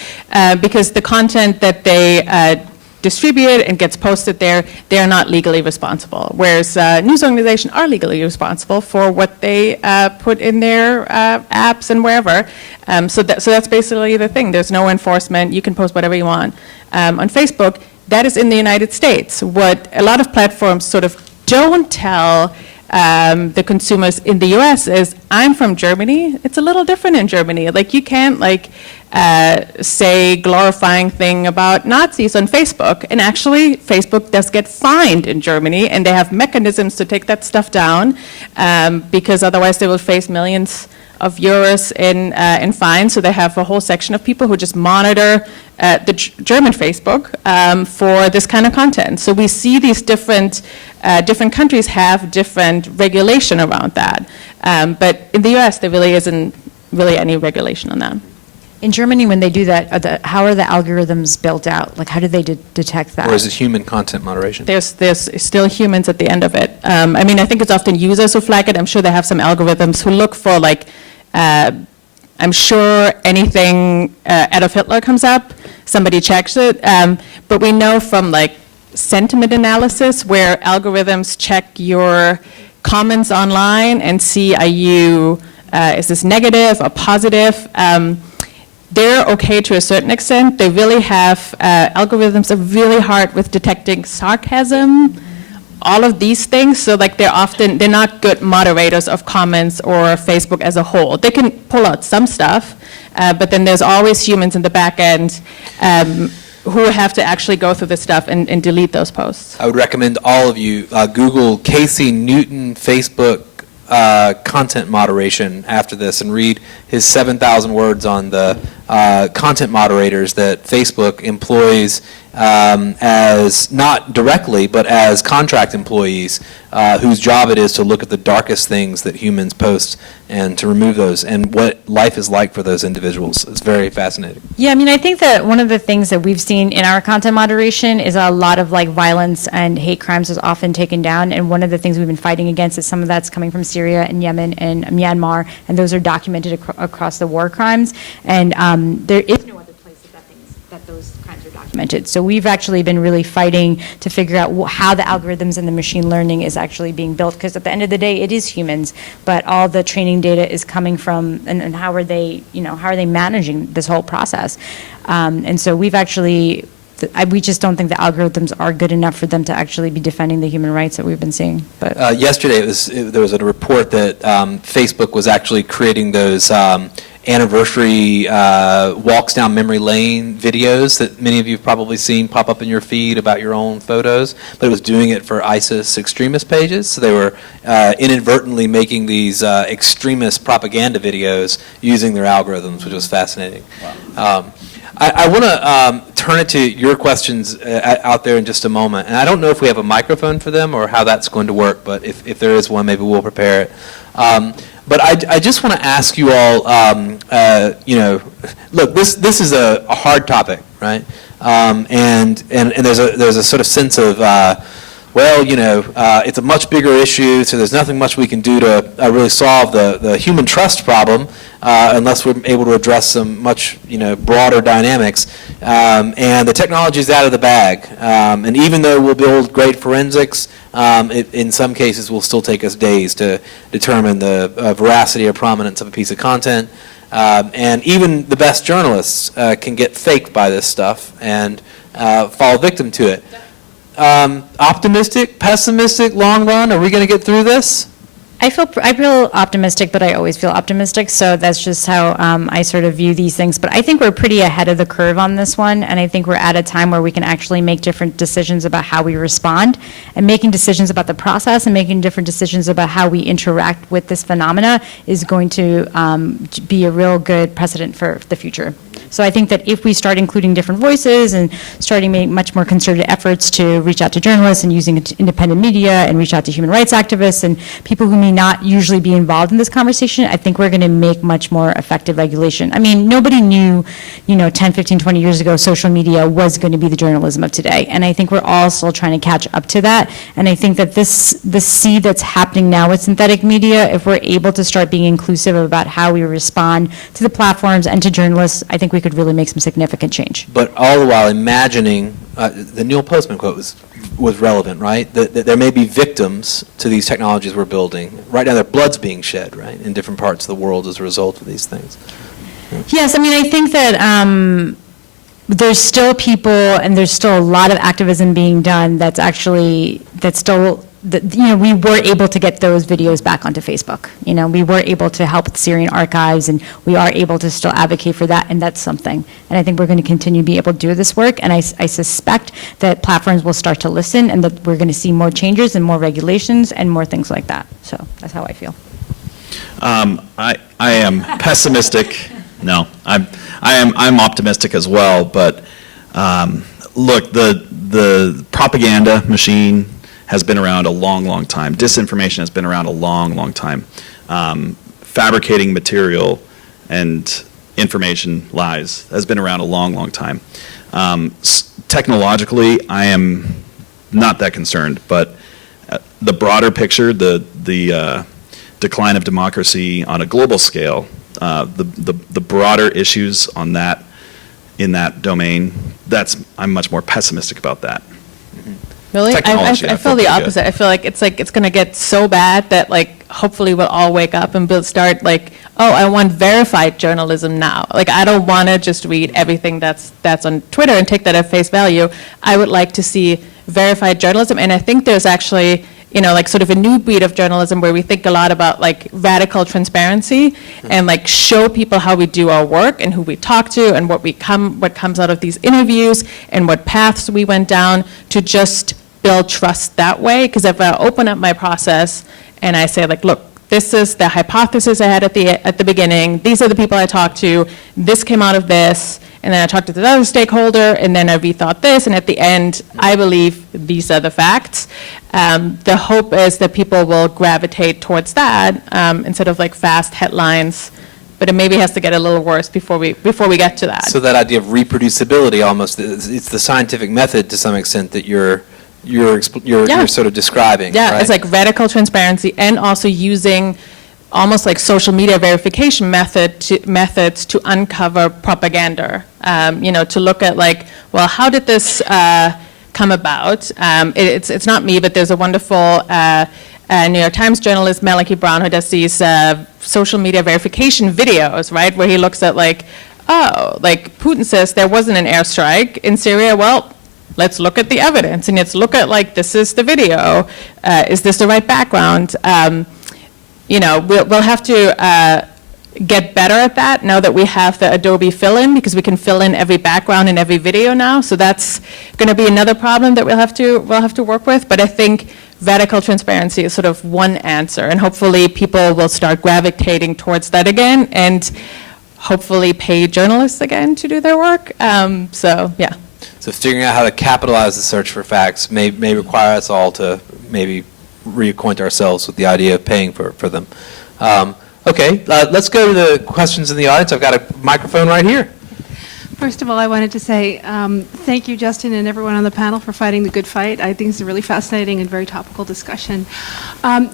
because the content that they distribute and gets posted there, they're not legally responsible. Whereas news organizations are legally responsible for what they put in their apps and wherever. So that's basically the thing. There's no enforcement. You can post whatever you want. On Facebook, that is in the United States. What a lot of platforms sort of don't tell the consumers in the US is, I'm from Germany. It's a little different in Germany. Like, you can't say glorifying thing about Nazis on Facebook. And actually, Facebook does get fined in Germany, and they have mechanisms to take that stuff down because otherwise they will face millions of euros in fines. So they have a whole section of people who just monitor the German Facebook for this kind of content. So we see these different countries have different regulation around that. But in the US, there really isn't really any regulation on that. In Germany, when they do that, how are the algorithms built out? Like, how do they detect that? Or is it human content moderation? There's still humans at the end of it. I mean, I think it's often users who flag it. I'm sure they have some algorithms who look for, like, I'm sure anything Adolf Hitler comes up, somebody checks it. But we know from, like, sentiment analysis where algorithms check your comments online and see, is this negative or positive? They're okay to a certain extent. They really have, algorithms are really hard with detecting sarcasm, all of these things. So like they're not good moderators of comments or Facebook as a whole. They can pull out some stuff, but then there's always humans in the back end who have to actually go through this stuff and delete those posts. I would recommend all of you Google Casey Newton Facebook content moderation after this and read his 7,000 words on the content moderators that Facebook employs as not directly, but as contract employees whose job it is to look at the darkest things that humans post and to remove those, and what life is like for those individuals. It's very fascinating. Yeah, I mean, I think that one of the things that we've seen in our content moderation is a lot of like violence and hate crimes is often taken down, and one of the things we've been fighting against is some of that's coming from Syria and Yemen and Myanmar, and those are documented across the war crimes, and there is no other place that those crimes are documented. So we've actually been really fighting to figure out how the algorithms and the machine learning is actually being built, because at the end of the day, it is humans, but all the training data is coming from, and how are they, how are they managing this whole process? And so we've actually, we just don't think the algorithms are good enough for them to actually be defending the human rights that we've been seeing. But yesterday, there was a report that Facebook was actually creating those anniversary walks down memory lane videos that many of you have probably seen pop up in your feed about your own photos, but it was doing it for ISIS extremist pages. So they were inadvertently making these extremist propaganda videos using their algorithms, which was fascinating. Wow. I want to turn it to your questions out there in just a moment. And I don't know if we have a microphone for them or how that's going to work, but if there is one, maybe we'll prepare it. But I just want to ask you all, look, this is a hard topic, right? And there's a sort of sense of, it's a much bigger issue, so there's nothing much we can do to really solve the human trust problem unless we're able to address some much broader dynamics. And the technology is out of the bag. And even though we'll build great forensics, in some cases will still take us days to determine the veracity or prominence of a piece of content. And even the best journalists can get faked by this stuff and fall victim to it. Optimistic, pessimistic, long run? Are we going to get through this? I feel optimistic, but I always feel optimistic, so that's just how I sort of view these things. But I think we're pretty ahead of the curve on this one, and I think we're at a time where we can actually make different decisions about how we respond, and making decisions about the process and making different decisions about how we interact with this phenomena is going to be a real good precedent for the future. So I think that if we start including different voices and starting making much more concerted efforts to reach out to journalists and using independent media and reach out to human rights activists and people who may not usually be involved in this conversation, I think we're going to make much more effective regulation. I mean, nobody knew, 10, 15, 20 years ago, social media was going to be the journalism of today. And I think we're all still trying to catch up to that. And I think that the seed that's happening now with synthetic media, if we're able to start being inclusive about how we respond to the platforms and to journalists, I think we could really make some significant change. But all the while imagining, the Neil Postman quote was relevant, right? That there may be victims to these technologies we're building. Right now their blood's being shed, right, in different parts of the world as a result of these things. Yes, I mean, I think that there's still people and there's still a lot of activism being done that's still, we were able to get those videos back onto Facebook. We were able to help with Syrian archives, and we are able to still advocate for that, and that's something. And I think we're going to continue to be able to do this work, and I suspect that platforms will start to listen, and that we're going to see more changes and more regulations and more things like that. So that's how I feel. I am pessimistic. No, I'm optimistic as well. But look, the propaganda machine has been around a long, long time. Disinformation has been around a long, long time. Fabricating material and information lies has been around a long, long time. Technologically, I am not that concerned, but the broader picture, the decline of democracy on a global scale, the broader issues on that, in that domain, I'm much more pessimistic about that. Really? I feel the opposite. Good. I feel like it's going to get so bad that hopefully we'll all wake up and start I want verified journalism now. I don't want to just read everything that's on Twitter and take that at face value. I would like to see verified journalism, and I think there's actually sort of a new breed of journalism where we think a lot about radical transparency and show people how we do our work and who we talk to and what comes out of these interviews and what paths we went down to just build trust that way. Because if I open up my process and I say look, this is the hypothesis I had at the beginning. These are the people I talked to. This came out of this. And then I talked to this other stakeholder, and then I rethought this, and at the end, I believe these are the facts. The hope is that people will gravitate towards that instead of like fast headlines, but it maybe has to get a little worse before we get to that. So that idea of reproducibility almost, it's the scientific method to some extent that you're sort of describing. Yeah, right? It's like radical transparency and also using almost like social media verification methods to uncover propaganda. To look at like, well, how did this come about? It's not me, but there's a wonderful New York Times journalist, Malachy Brown, who does these social media verification videos, right, where he looks at like, oh, like Putin says there wasn't an airstrike in Syria. Well, let's look at the evidence, and let's look at like, this is the video. Is this the right background? We'll have to get better at that now that we have the Adobe fill-in, because we can fill in every background in every video now. So that's going to be another problem that we'll have to work with. But I think radical transparency is sort of one answer, and hopefully people will start gravitating towards that again, and hopefully pay journalists again to do their work. Yeah. So figuring out how to capitalize the search for facts may require us all to maybe reacquaint ourselves with the idea of paying for them. Okay, let's go to the questions in the audience. I've got a microphone right here. First of all, I wanted to say thank you, Justin, and everyone on the panel for fighting the good fight. I think it's a really fascinating and very topical discussion.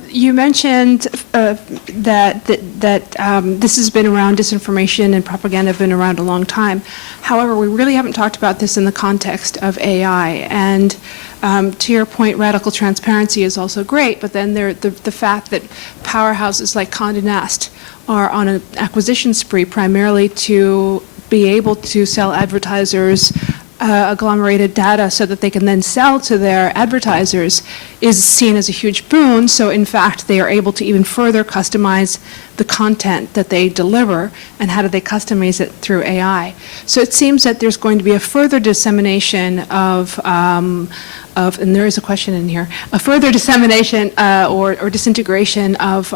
You mentioned that this has been around, disinformation and propaganda have been around a long time. However, we really haven't talked about this in the context of AI. And to your point, radical transparency is also great, but then the fact that powerhouses like Condé Nast are on an acquisition spree primarily to be able to sell advertisers agglomerated data so that they can then sell to their advertisers is seen as a huge boon. So in fact, they are able to even further customize the content that they deliver. And how do they customize it? Through AI. So it seems that there's going to be a further dissemination of and there is a question in here, a further dissemination or disintegration of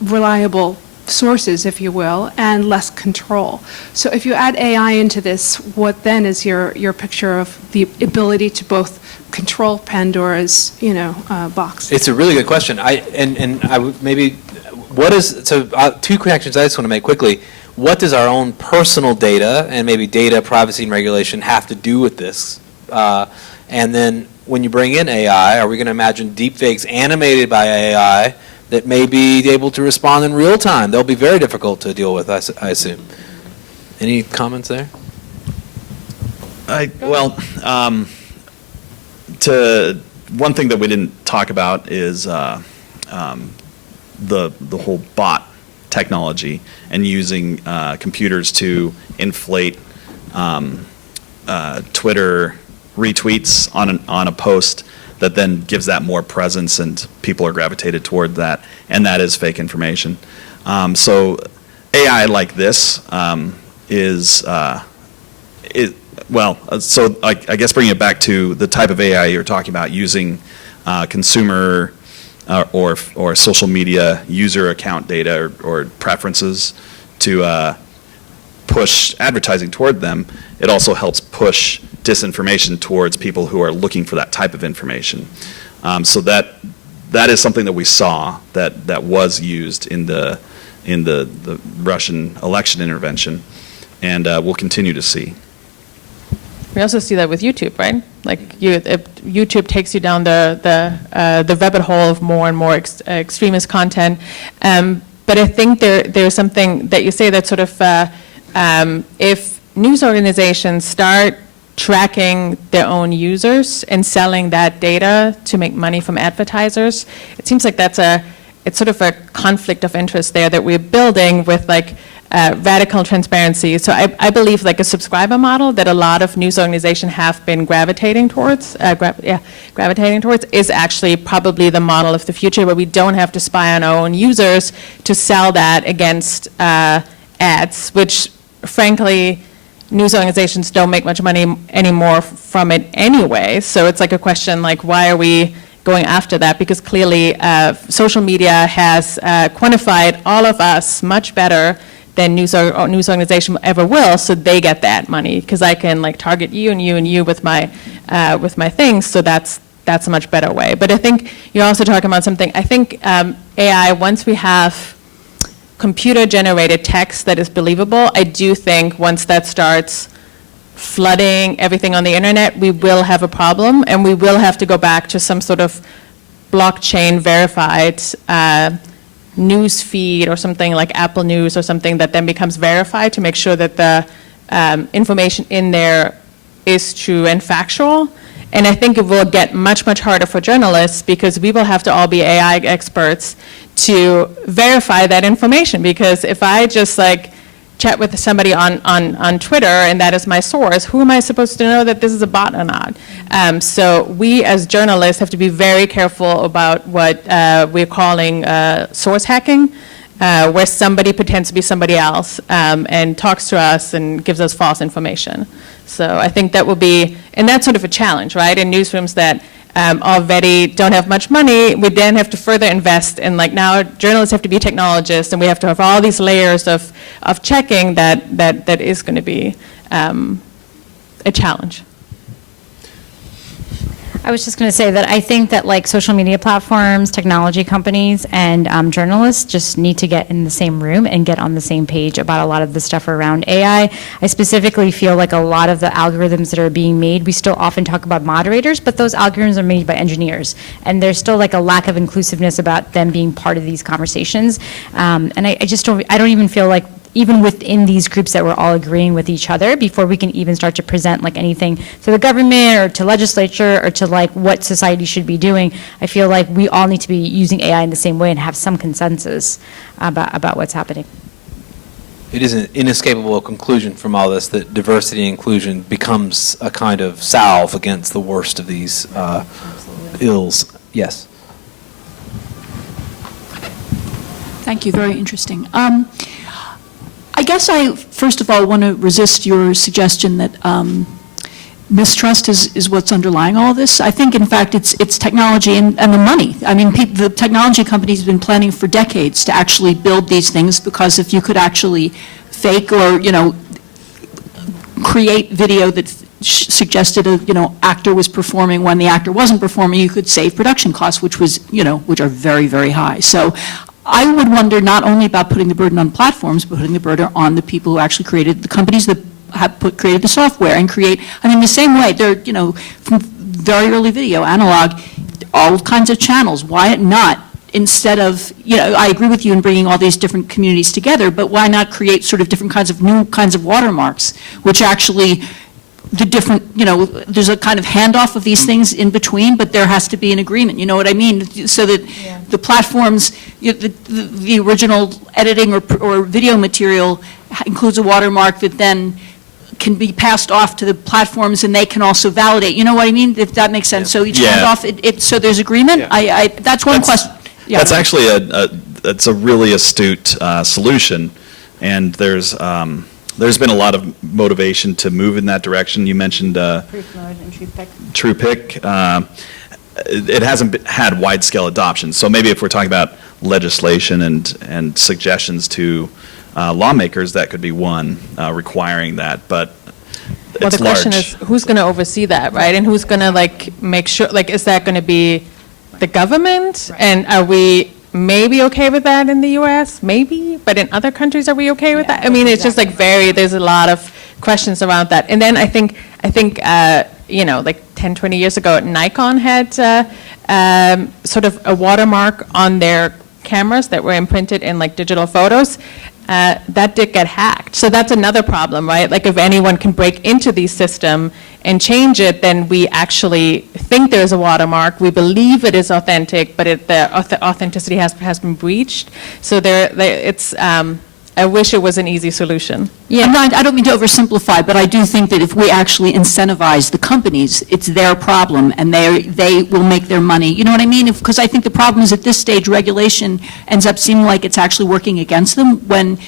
reliable sources, if you will, and less control. So if you add AI into this, what then is your picture of the ability to both control Pandora's box? It's a really good question. Two connections I just want to make quickly. What does our own personal data and maybe data privacy and regulation have to do with this? And then when you bring in AI, are we going to imagine deepfakes animated by AI that may be able to respond in real time? They'll be very difficult to deal with, I assume. Any comments there? One thing that we didn't talk about is the whole bot technology and using computers to inflate Twitter retweets on a post that then gives that more presence and people are gravitated toward that, and that is fake information. So AI like this I guess bringing it back to the type of AI you're talking about, using consumer or social media user account data or preferences to push advertising toward them. It also helps push disinformation towards people who are looking for that type of information. So that is something that we saw that was used in the Russian election intervention, and we'll continue to see. We also see that with YouTube, right? Like YouTube takes you down the rabbit hole of more and more extremist content. But I think there's something that you say that sort of if news organizations start tracking their own users and selling that data to make money from advertisers, it seems like it's sort of a conflict of interest there that we're building with like radical transparency. So I believe like a subscriber model that a lot of news organizations have been gravitating towards is actually probably the model of the future, where we don't have to spy on our own users to sell that against ads, which frankly news organizations don't make much money anymore from it anyway. So it's like a question like, why are we going after that, because clearly social media has quantified all of us much better than news organization ever will, so they get that money, because I can like target you and you and you with my things, so that's a much better way. But I think you're also talking about something, I think AI, once we have computer-generated text that is believable, I do think once that starts flooding everything on the internet, we will have a problem, and we will have to go back to some sort of blockchain-verified news feed or something like Apple News or something that then becomes verified to make sure that the information in there is true and factual. And I think it will get much, much harder for journalists, because we will have to all be AI experts to verify that information. Because if I just like chat with somebody on Twitter and that is my source, who am I supposed to know that this is a bot or not? So we as journalists have to be very careful about what we're calling source hacking, where somebody pretends to be somebody else and talks to us and gives us false information. So I think that will be, and that's sort of a challenge, right? In newsrooms that already don't have much money, we then have to further invest in, like, now journalists have to be technologists, and we have to have all these layers of checking that is going to be a challenge. I was just going to say that I think that like social media platforms, technology companies, and journalists just need to get in the same room and get on the same page about a lot of the stuff around AI. I specifically feel like a lot of the algorithms that are being made, we still often talk about moderators, but those algorithms are made by engineers. And there's still like a lack of inclusiveness about them being part of these conversations. And I don't even feel like even within these groups that we're all agreeing with each other before we can even start to present like anything to the government or to legislature or to like what society should be doing. I feel like we all need to be using AI in the same way and have some consensus about what's happening. It is an inescapable conclusion from all this that diversity and inclusion becomes a kind of salve against the worst of these ills. Yes. Thank you, very interesting. I guess I, first of all, want to resist your suggestion that mistrust is what's underlying all of this. I think, in fact, it's technology and the money. I mean, the technology companies have been planning for decades to actually build these things, because if you could actually fake or, create video that suggested a, actor was performing when the actor wasn't performing, you could save production costs, which are very, very high. So I would wonder not only about putting the burden on platforms, but putting the burden on the people who actually created, the companies that have created the software and create, the same way, they're, from very early video, analog, all kinds of channels. Why not, instead of, I agree with you in bringing all these different communities together, but why not create sort of different kinds of new kinds of watermarks, which actually, the different, there's a kind of handoff of these things in between, but there has to be an agreement, you know what I mean? So that the platforms, the original editing or video material includes a watermark that then can be passed off to the platforms, and they can also validate, you know what I mean? If that makes sense. So each handoff, so there's agreement? Yeah. That's one question. Yeah. That's actually that's a really astute solution, and there's been a lot of motivation to move in that direction. You mentioned TruePic. It hasn't had wide-scale adoption. So maybe if we're talking about legislation and suggestions to lawmakers, that could be one requiring that. But well, it's the question large. is, who's going to oversee that, right? And who's going to make sure? Is that going to be the government? Right. And are we maybe okay with that in the U.S.? Maybe, but in other countries, are we okay with that? I mean, it's just there's a lot of questions around that. And then I think 10, 20 years ago, Nikon had sort of a watermark on their cameras that were imprinted in digital photos. That did get hacked. So that's another problem, right? If anyone can break into the system and change it, then we actually think there's a watermark. We believe it is authentic, but the authenticity has been breached. So I wish it was an easy solution. Yeah, I don't mean to oversimplify, but I do think that if we actually incentivize the companies, it's their problem, and they will make their money. You know what I mean? Because I think the problem is at this stage, regulation ends up seeming like it's actually working against them. When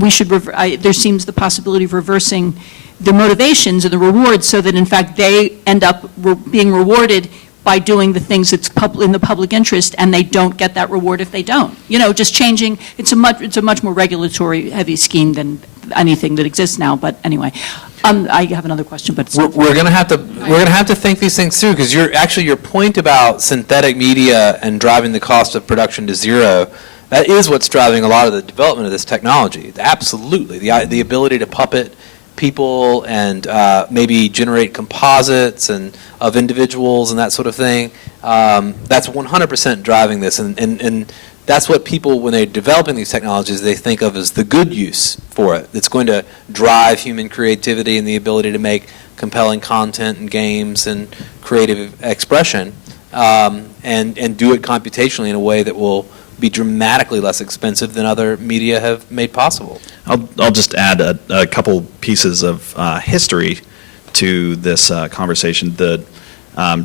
we should. There seems the possibility of reversing the motivations and the rewards, so that in fact they end up being rewarded by doing the things that's in the public interest, and they don't get that reward if they don't. Just changing, it's a much more regulatory heavy scheme than anything that exists now, but anyway. I have another question, but we're going to have to think these things through, because your point about synthetic media and driving the cost of production to zero, that is what's driving a lot of the development of this technology. Absolutely, the ability to puppet people and maybe generate composites of individuals and that sort of thing. That's 100% driving this, and that's what people, when they're developing these technologies, they think of as the good use for it. It's going to drive human creativity and the ability to make compelling content and games and creative expression, and do it computationally in a way that will be dramatically less expensive than other media have made possible. I'll just add a couple pieces of history to this conversation,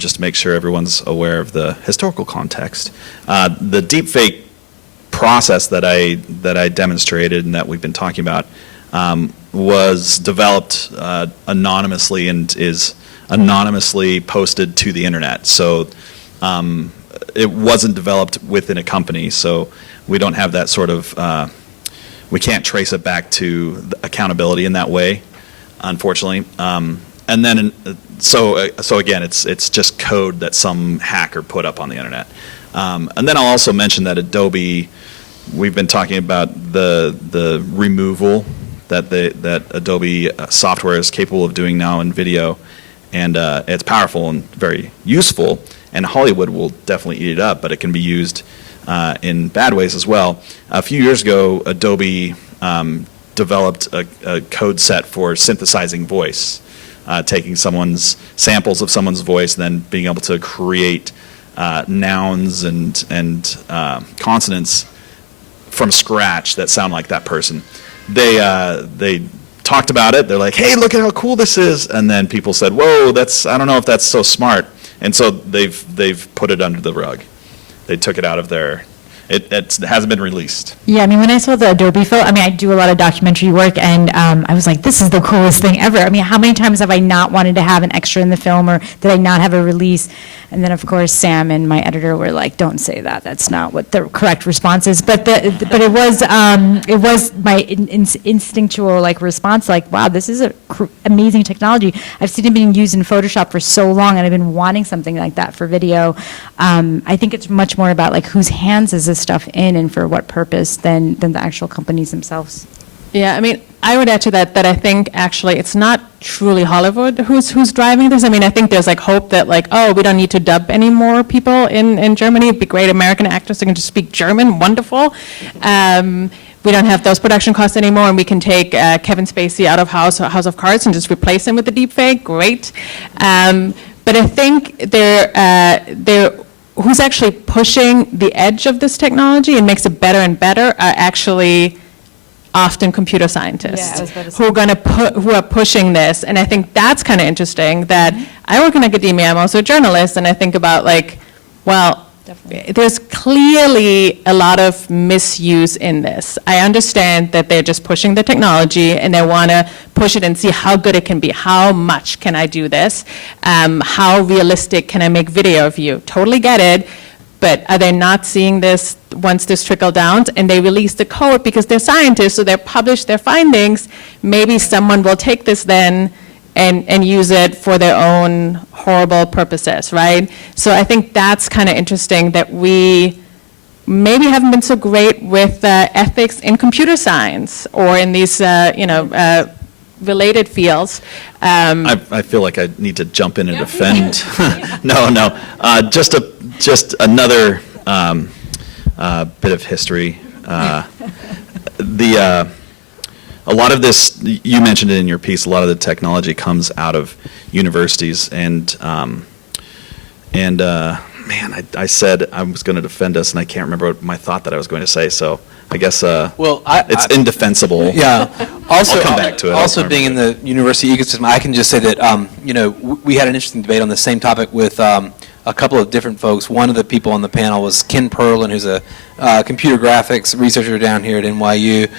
just to make sure everyone's aware of the historical context. The deepfake process that I demonstrated and that we've been talking about was developed anonymously and is anonymously posted to the internet. So it wasn't developed within a company, so we don't have that sort of, we can't trace it back to the accountability in that way, unfortunately. And then, so again, it's just code that some hacker put up on the internet. And then I'll also mention that Adobe, we've been talking about the removal that Adobe software is capable of doing now in video, and it's powerful and very useful, and Hollywood will definitely eat it up, but it can be used in bad ways as well. A few years ago, Adobe developed a code set for synthesizing voice, taking samples of someone's voice, and then being able to create nouns and consonants from scratch that sound like that person. They talked about it. They're like, "Hey, look at how cool this is!" And then people said, "Whoa, I don't know if that's so smart." And so they've put it under the rug. They took it out of their. It hasn't been released. Yeah, when I saw the Adobe film, I do a lot of documentary work, and I was like, this is the coolest thing ever. How many times have I not wanted to have an extra in the film, or did I not have a release? And then, of course, Sam and my editor were like, don't say that. That's not what the correct response is. But it was my instinctual response, wow, this is a amazing technology. I've seen it being used in Photoshop for so long, and I've been wanting something like that for video. I think it's much more about whose hands is this stuff in and for what purpose than the actual companies themselves. Yeah, I would add to that I think actually it's not truly Hollywood who's driving this. I think there's hope that we don't need to dub any more people in Germany. It'd be great American actors who can just speak German, wonderful. We don't have those production costs anymore, and we can take Kevin Spacey out of House of Cards and just replace him with the deepfake, great. But I think they're who's actually pushing the edge of this technology and makes it better and better are actually often computer scientists who are pushing this. And I think that's kind of interesting that I work in academia, I'm also a journalist, and I think about there's clearly a lot of misuse in this. I understand that they're just pushing the technology and they want to push it and see how good it can be. How much can I do this? How realistic can I make video of you? Totally get it. But are they not seeing this once this trickle down and they release the code because they're scientists, so they publish their findings, maybe someone will take this then and use it for their own horrible purposes, right? So I think that's kind of interesting that we maybe haven't been so great with ethics in computer science or in these, related fields. I feel like I need to jump in and defend. No. Just another bit of history. A lot of this, you mentioned it in your piece, a lot of the technology comes out of universities, and I said I was going to defend us, and I can't remember my thought that I was going to say, so I guess it's indefensible. Yeah. Also, I'll come back to it. Also, being in the university ecosystem, I can just say that we had an interesting debate on the same topic with a couple of different folks. One of the people on the panel was Ken Perlin, who's a computer graphics researcher down here at NYU,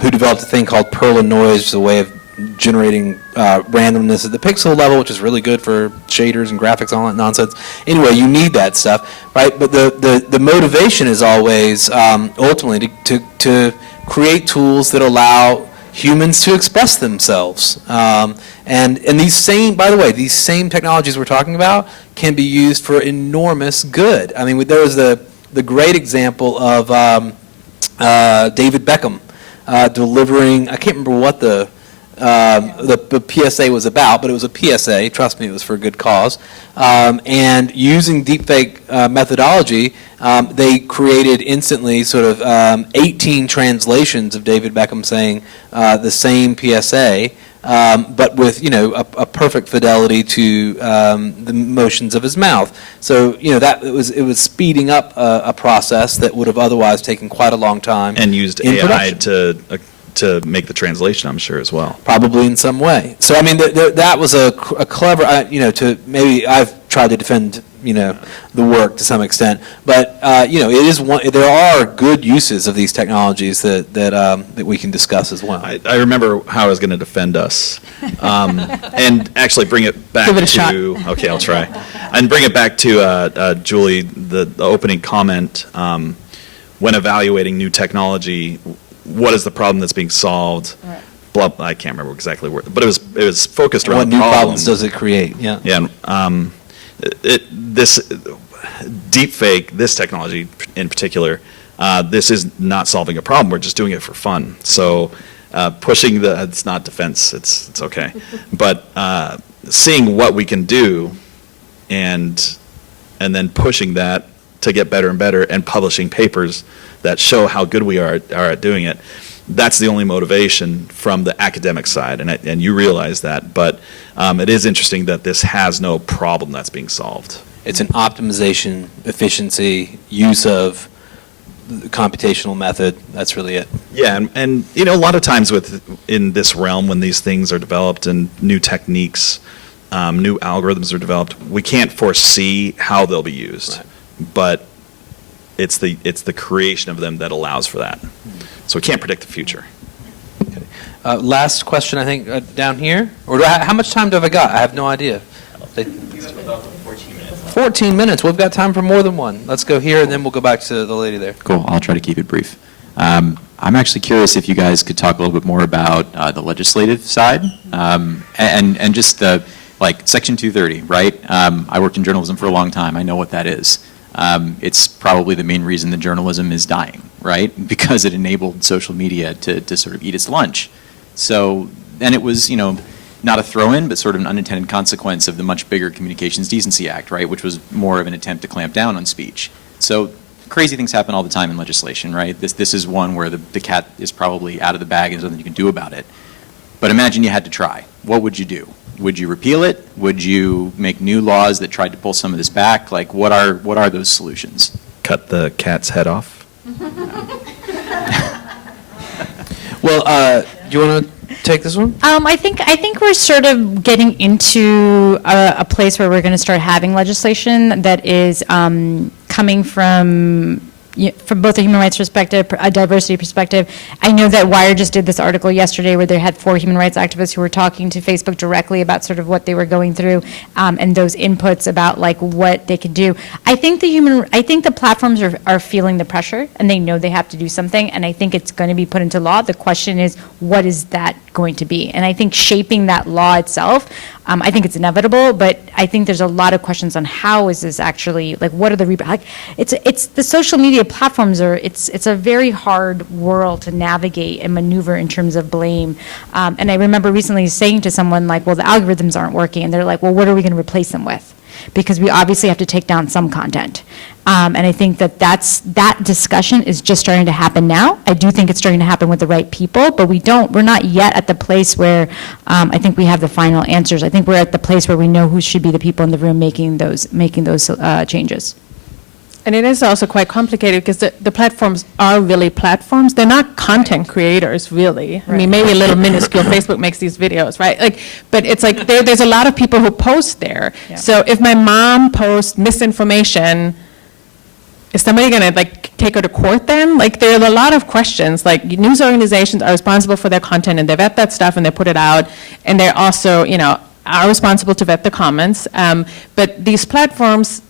who developed a thing called Perlin noise, which is a way of generating randomness at the pixel level, which is really good for shaders and graphics and all that nonsense. Anyway, you need that stuff, right? But the motivation is always ultimately to create tools that allow humans to express themselves. And these same, by the way, these same technologies we're talking about can be used for enormous good. I mean, there was the great example of David Beckham delivering, I can't remember what the PSA was about, but it was a PSA. Trust me, it was for a good cause. And using deepfake methodology, they created instantly sort of 18 translations of David Beckham saying the same PSA, but with a perfect fidelity to the motions of his mouth. So that it was speeding up a process that would have otherwise taken quite a long time. And used AI to make the translation, I'm sure, as well. Probably in some way. So I mean, that was a clever, to maybe I've tried to defend, the work to some extent, but it is one. There are good uses of these technologies that we can discuss as well. I remember how I was going to defend us, and actually bring it back Give it a to. shot. Okay, I'll try, and bring it back to Julie, the opening comment. When evaluating new technology, what is the problem that's being solved? Right. Blah, I can't remember exactly where, but it was focused around What the new problem. problems does it create? Yeah. Yeah. This deepfake, this technology in particular, this is not solving a problem. We're just doing it for fun. So pushing it's not defense. It's okay. But seeing what we can do, and then pushing that to get better and better, and publishing papers that show how good we are at doing it. That's the only motivation from the academic side, and you realize that. But it is interesting that this has no problem that's being solved. It's an optimization, efficiency, use of the computational method. That's really it. Yeah, and a lot of times in this realm, when these things are developed and new techniques, new algorithms are developed, we can't foresee how they'll be used. Right. But it's the creation of them that allows for that. So we can't predict the future. Okay. Last question, I think, down here. Or how much time have I got? I have no idea. 14 minutes. We've got time for more than one. Let's go here, and then we'll go back to the lady there. Cool. I'll try to keep it brief. I'm actually curious if you guys could talk a little bit more about the legislative side and just the Section 230, right? I worked in journalism for a long time. I know what that is. It's probably the main reason that journalism is dying, right? Because it enabled social media to sort of eat its lunch. So, and it was, not a throw-in, but sort of an unintended consequence of the much bigger Communications Decency Act, right? Which was more of an attempt to clamp down on speech. So crazy things happen all the time in legislation, right? This is one where the cat is probably out of the bag and there's nothing you can do about it. But imagine you had to try. What would you do? Would you repeal it? Would you make new laws that tried to pull some of this back? What are those solutions? Cut the cat's head off. Well, do you want to take this one? I think we're sort of getting into a place where we're going to start having legislation that is coming from both a human rights perspective, a diversity perspective. I know that Wired just did this article yesterday where they had 4 human rights activists who were talking to Facebook directly about sort of what they were going through and those inputs about what they could do. I think the platforms are feeling the pressure and they know they have to do something, and I think it's going to be put into law. The question is, what is that going to be? And I think shaping that law itself, I think it's inevitable, but I think there's a lot of questions on how is this actually, what are the, it's the social media platforms it's a very hard world to navigate and maneuver in terms of blame. And I remember recently saying to someone well, the algorithms aren't working, and they're like, well, what are we going to replace them with? Because we obviously have to take down some content. And I think that discussion is just starting to happen now. I do think it's starting to happen with the right people, but we're not yet at the place where I think we have the final answers. I think we're at the place where we know who should be the people in the room making those changes. And it is also quite complicated because the platforms are really platforms. They're not content creators, really. I mean, maybe a little minuscule. Facebook makes these videos, right? But it's there's a lot of people who post there. Yeah. So if my mom posts misinformation, is somebody going to like take her to court then? Like there are a lot of questions. Like news organizations are responsible for their content and they vet that stuff and they put it out, and they're also, you know, are responsible to vet the comments. But these platforms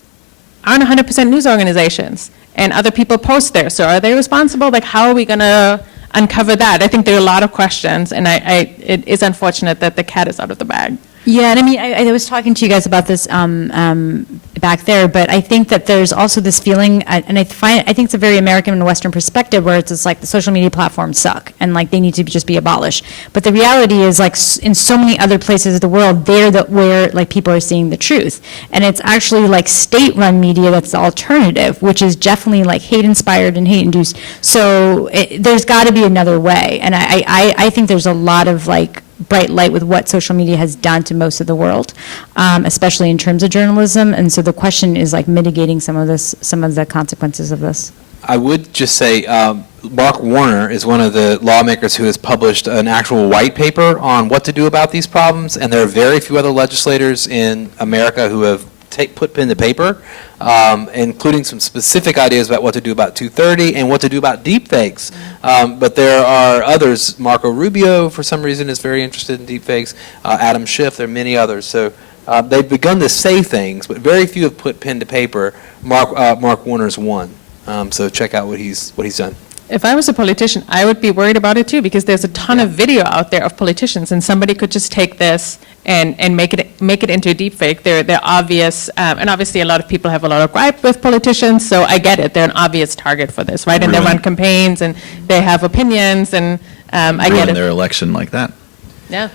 aren't 100% news organizations, and other people post there. So are they responsible? Like how are we going to uncover that? I think there are a lot of questions, and it is unfortunate that the cat is out of the bag. Yeah, and I mean, I was talking to you guys about this back there, but I think that there's also this feeling, and I think it's a very American and Western perspective, where it's just like the social media platforms suck, and like they need to just be abolished. But the reality is, like in so many other places of the world, where like people are seeing the truth, and it's actually like state-run media that's the alternative, which is definitely like hate-inspired and hate-induced. So there's got to be another way, and I think there's a lot of like bright light with what social media has done to most of the world, especially in terms of journalism. And so the question is like mitigating some of the consequences of this. I would just say Mark Warner is one of the lawmakers who has published an actual white paper on what to do about these problems, and there are very few other legislators in America who have put pen to paper, including some specific ideas about what to do about 230 and what to do about deepfakes. But there are others. Marco Rubio, for some reason, is very interested in deepfakes. Adam Schiff, there are many others. So they've begun to say things, but very few have put pen to paper. Mark Warner's one. So check out what he's done. If I was a politician, I would be worried about it too, because there's a ton of video out there of politicians, and somebody could just take this and make it into a deepfake. They're obvious, and obviously a lot of people have a lot of gripe with politicians, so I get it. They're an obvious target for this, right? And they run campaigns, and they have opinions, and I get it. Their election like that. Yeah.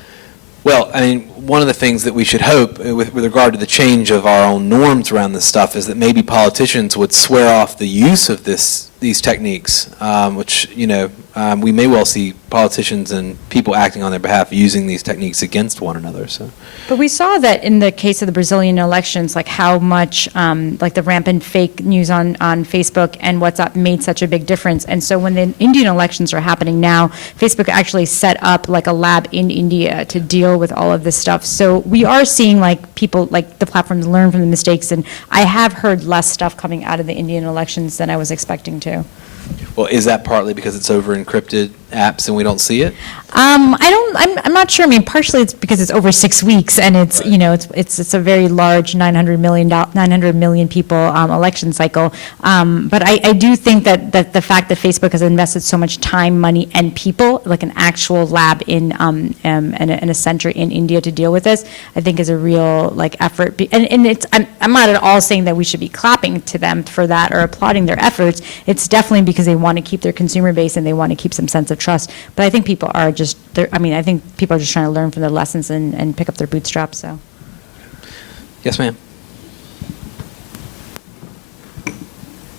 Well, I mean, one of the things that we should hope with regard to the change of our own norms around this stuff is that maybe politicians would swear off the use of these techniques, which, you know, we may well see politicians and people acting on their behalf using these techniques against one another. So. But we saw that in the case of the Brazilian elections, like how much like the rampant fake news on Facebook and WhatsApp made such a big difference. And so when the Indian elections are happening now, Facebook actually set up like a lab in India to deal with all of this stuff. So we are seeing like people, like the platforms learn from the mistakes, and I have heard less stuff coming out of the Indian elections than I was expecting to. Well, is that partly because it's over encrypted apps and we don't see it? I'm not sure. I mean, partially it's because it's over 6 weeks, and it's, you know, it's a very large 900 million people election cycle. But I do think that the fact that Facebook has invested so much time, money, and people, like an actual lab in a center in India to deal with this, I think is a real like effort. And it's I'm not at all saying that we should be clapping to them for that or applauding their efforts. It's definitely because they want to keep their consumer base and they want to keep some sense of trust. But I think people are just, I think people are just trying to learn from their lessons and pick up their bootstraps. So. Yes, ma'am.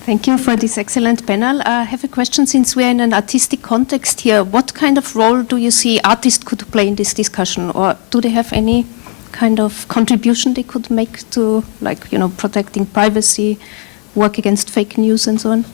Thank you for this excellent panel. I have a question. Since we're in an artistic context here, what kind of role do you see artists could play in this discussion, or do they have any kind of contribution they could make to, like, you know, protecting privacy, work against fake news, and so on?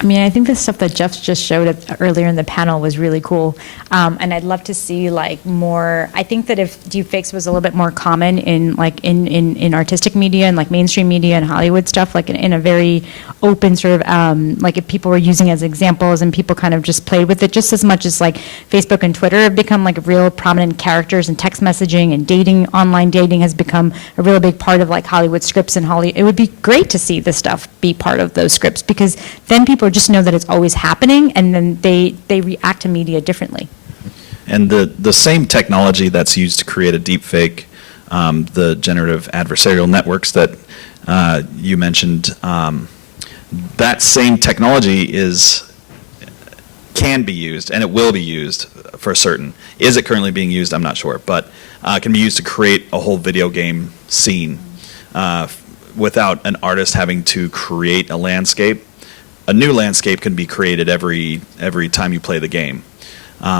I mean, I think the stuff that Jeff just showed earlier in the panel was really cool, and I'd love to see like more. I think that if deepfakes was a little bit more common in like in artistic media and like mainstream media and Hollywood stuff, like in a very open sort of like if people were using it as examples and people kind of just played with it just as much as like Facebook and Twitter have become like real prominent characters, and text messaging and dating, online dating has become a really big part of like Hollywood scripts and it would be great to see this stuff be part of those scripts, because then people just know that it's always happening, and then they react to media differently. And the same technology that's used to create a deepfake, the generative adversarial networks that you mentioned, that same technology can be used, and it will be used for certain. Is it currently being used? I'm not sure, but can be used to create a whole video game scene without an artist having to create a landscape. A new landscape can be created every time you play the game.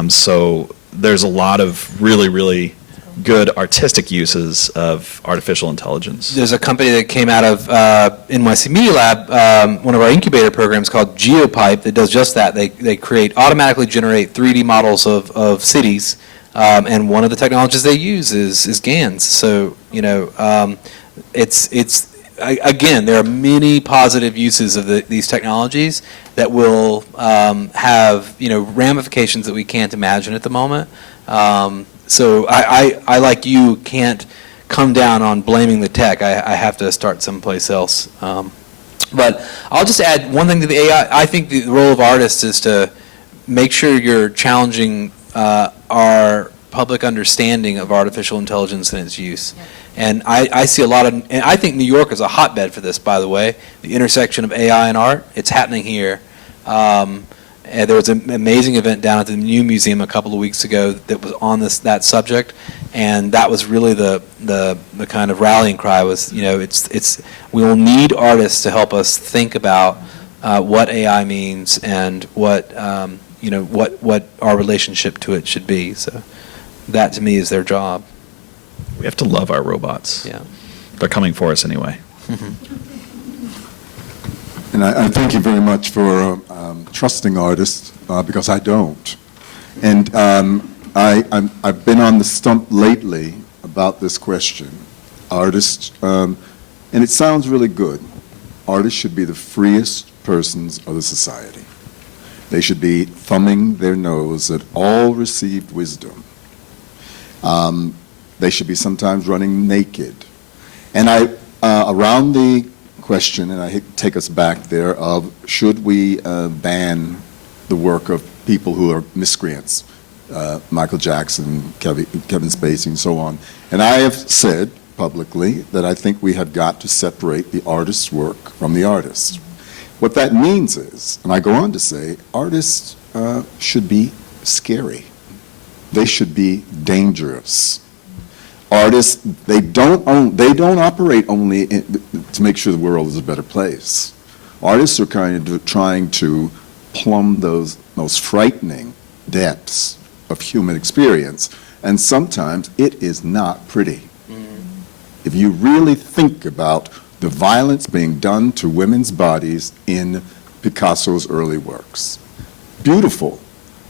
So there's a lot of really, really good artistic uses of artificial intelligence. There's a company that came out of NYC Media Lab, one of our incubator programs called GeoPipe, that does just that. They automatically generate 3D models of cities, and one of the technologies they use is GANs. So, you know, it's again, there are many positive uses of these technologies that will have, ramifications that we can't imagine at the moment. So I, like you, can't come down on blaming the tech. I have to start someplace else. But I'll just add one thing to the AI. I think the role of artists is to make sure you're challenging our public understanding of artificial intelligence and its use. Yeah. And I see a lot of, and I think New York is a hotbed for this, by the way, the intersection of AI and art. It's happening here. And there was an amazing event down at the New Museum a couple of weeks ago that was on that subject, and that was really the kind of rallying cry was, we will need artists to help us think about what AI means and what our relationship to it should be. So that to me is their job. We have to love our robots. Yeah. They're coming for us anyway. And I thank you very much for trusting artists, because I don't. And I've been on the stump lately about this question. Artists, and it sounds really good. Artists should be the freest persons of the society. They should be thumbing their nose at all received wisdom. They should be sometimes running naked. And around the question, and I take us back there, of should we ban the work of people who are miscreants, Michael Jackson, Kevin Spacey, and so on. And I have said publicly that I think we have got to separate the artist's work from the artist. What that means is, and I go on to say, artists should be scary. They should be dangerous. Artists, they don't operate only to make sure the world is a better place. Artists are kind of trying to plumb those most frightening depths of human experience, and sometimes it is not pretty. If you really think about the violence being done to women's bodies in Picasso's early works, beautiful,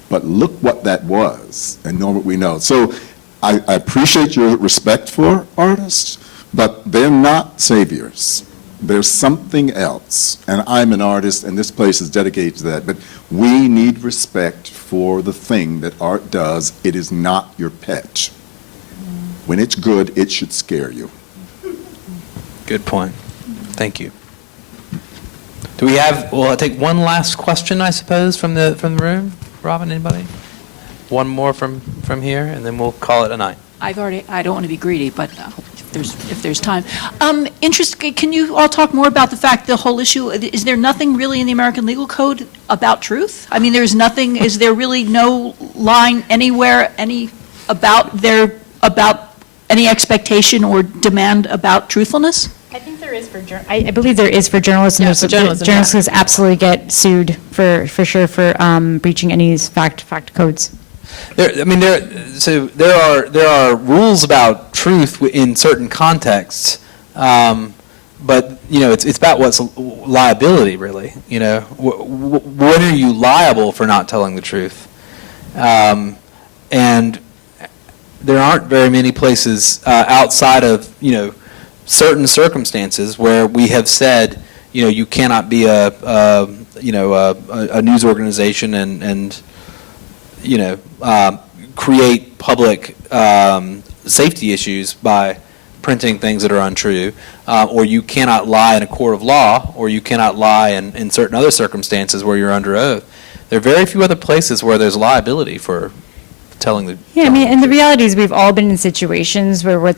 but look what that was, and know what we know. So I appreciate your respect for artists, but they're not saviors. There's something else, and I'm an artist, and this place is dedicated to that, but we need respect for the thing that art does. It is not your pet. When it's good, it should scare you. Good point. Thank you. Do we have, well, I'll take one last question, I suppose, from the room. Robin, anybody? One more from here, and then we'll call it a night. I don't want to be greedy, but if there's time. Can you all talk more about the fact, the whole issue, is there nothing really in the American Legal Code about truth? I mean, there's nothing, is there really no line anywhere, about any expectation or demand about truthfulness? I think there is for I believe there is for journalists. Yeah, for journalism, journalists absolutely get sued for sure for breaching any fact codes. There are rules about truth in certain contexts, but it's about what's liability really. When are you liable for not telling the truth? And there aren't very many places outside of certain circumstances where we have said you cannot be a news organization and create public safety issues by printing things that are untrue, or you cannot lie in a court of law, or you cannot lie in certain other circumstances where you're under oath. There are very few other places where there's liability for telling the Yeah, I mean, and the reality is we've all been in situations where we're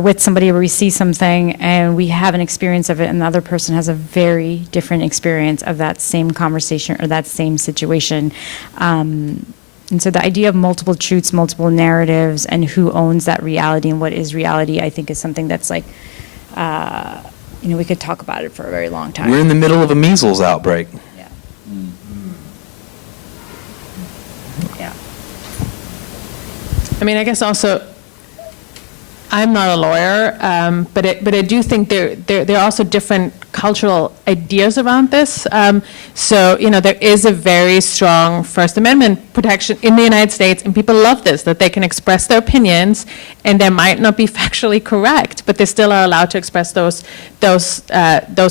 with somebody where we see something and we have an experience of it, and the other person has a very different experience of that same conversation or that same situation. And so the idea of multiple truths, multiple narratives, and who owns that reality and what is reality, I think is something that's like, we could talk about it for a very long time. We're in the middle of a measles outbreak. Yeah. Yeah. I mean, I guess also, I'm not a lawyer, but I do think there are also different cultural ideas around this. So, there is a very strong First Amendment protection in the United States, and people love this, that they can express their opinions, and they might not be factually correct, but they still are allowed to express those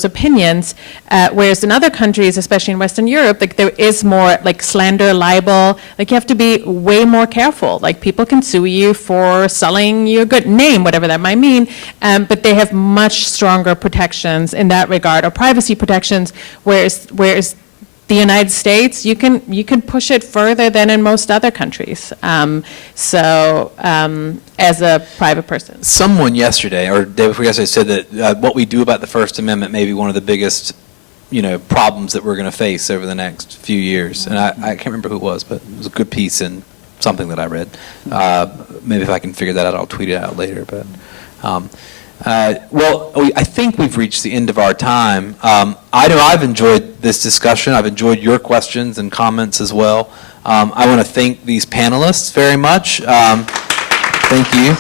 opinions. Whereas in other countries, especially in Western Europe, like there is more like slander, libel. Like you have to be way more careful. Like people can sue you for selling your good name, whatever that might mean. But they have much stronger protections in that regard, or privacy protections. Whereas the United States, you can push it further than in most other countries. As a private person. Someone yesterday, or day before yesterday, said that what we do about the First Amendment may be one of the biggest, problems that we're going to face over the next few years. And I can't remember who it was, but it was a good piece in something that I read. Maybe if I can figure that out, I'll tweet it out later. But I think we've reached the end of our time. I know I've enjoyed this discussion. I've enjoyed your questions and comments as well. I want to thank these panelists very much. Thank you.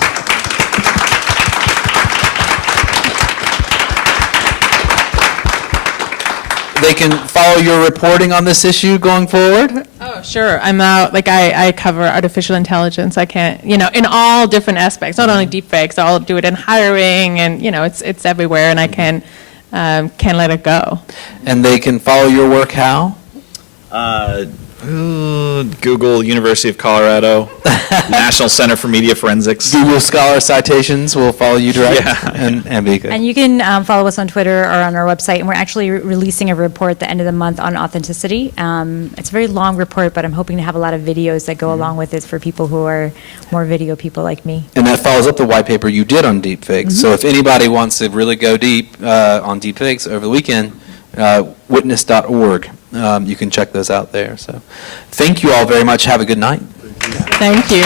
They can follow your reporting on this issue going forward? Oh, sure. I'm out, I cover artificial intelligence. I can't, in all different aspects, not only deepfakes, I'll do it in hiring and, it's everywhere and I can't let it go. And they can follow your work how? Google, University of Colorado, National Center for Media Forensics. Google Scholar Citations will follow you directly. Yeah. And Ambika. And you can follow us on Twitter or on our website, and we're actually releasing a report at the end of the month on authenticity. It's a very long report, but I'm hoping to have a lot of videos that go along with it for people who are more video people like me. And that follows up the white paper you did on deepfakes. So if anybody wants to really go deep on deepfakes over the weekend, witness.org. You can check those out there. So thank you all very much. Have a good night. Thank you.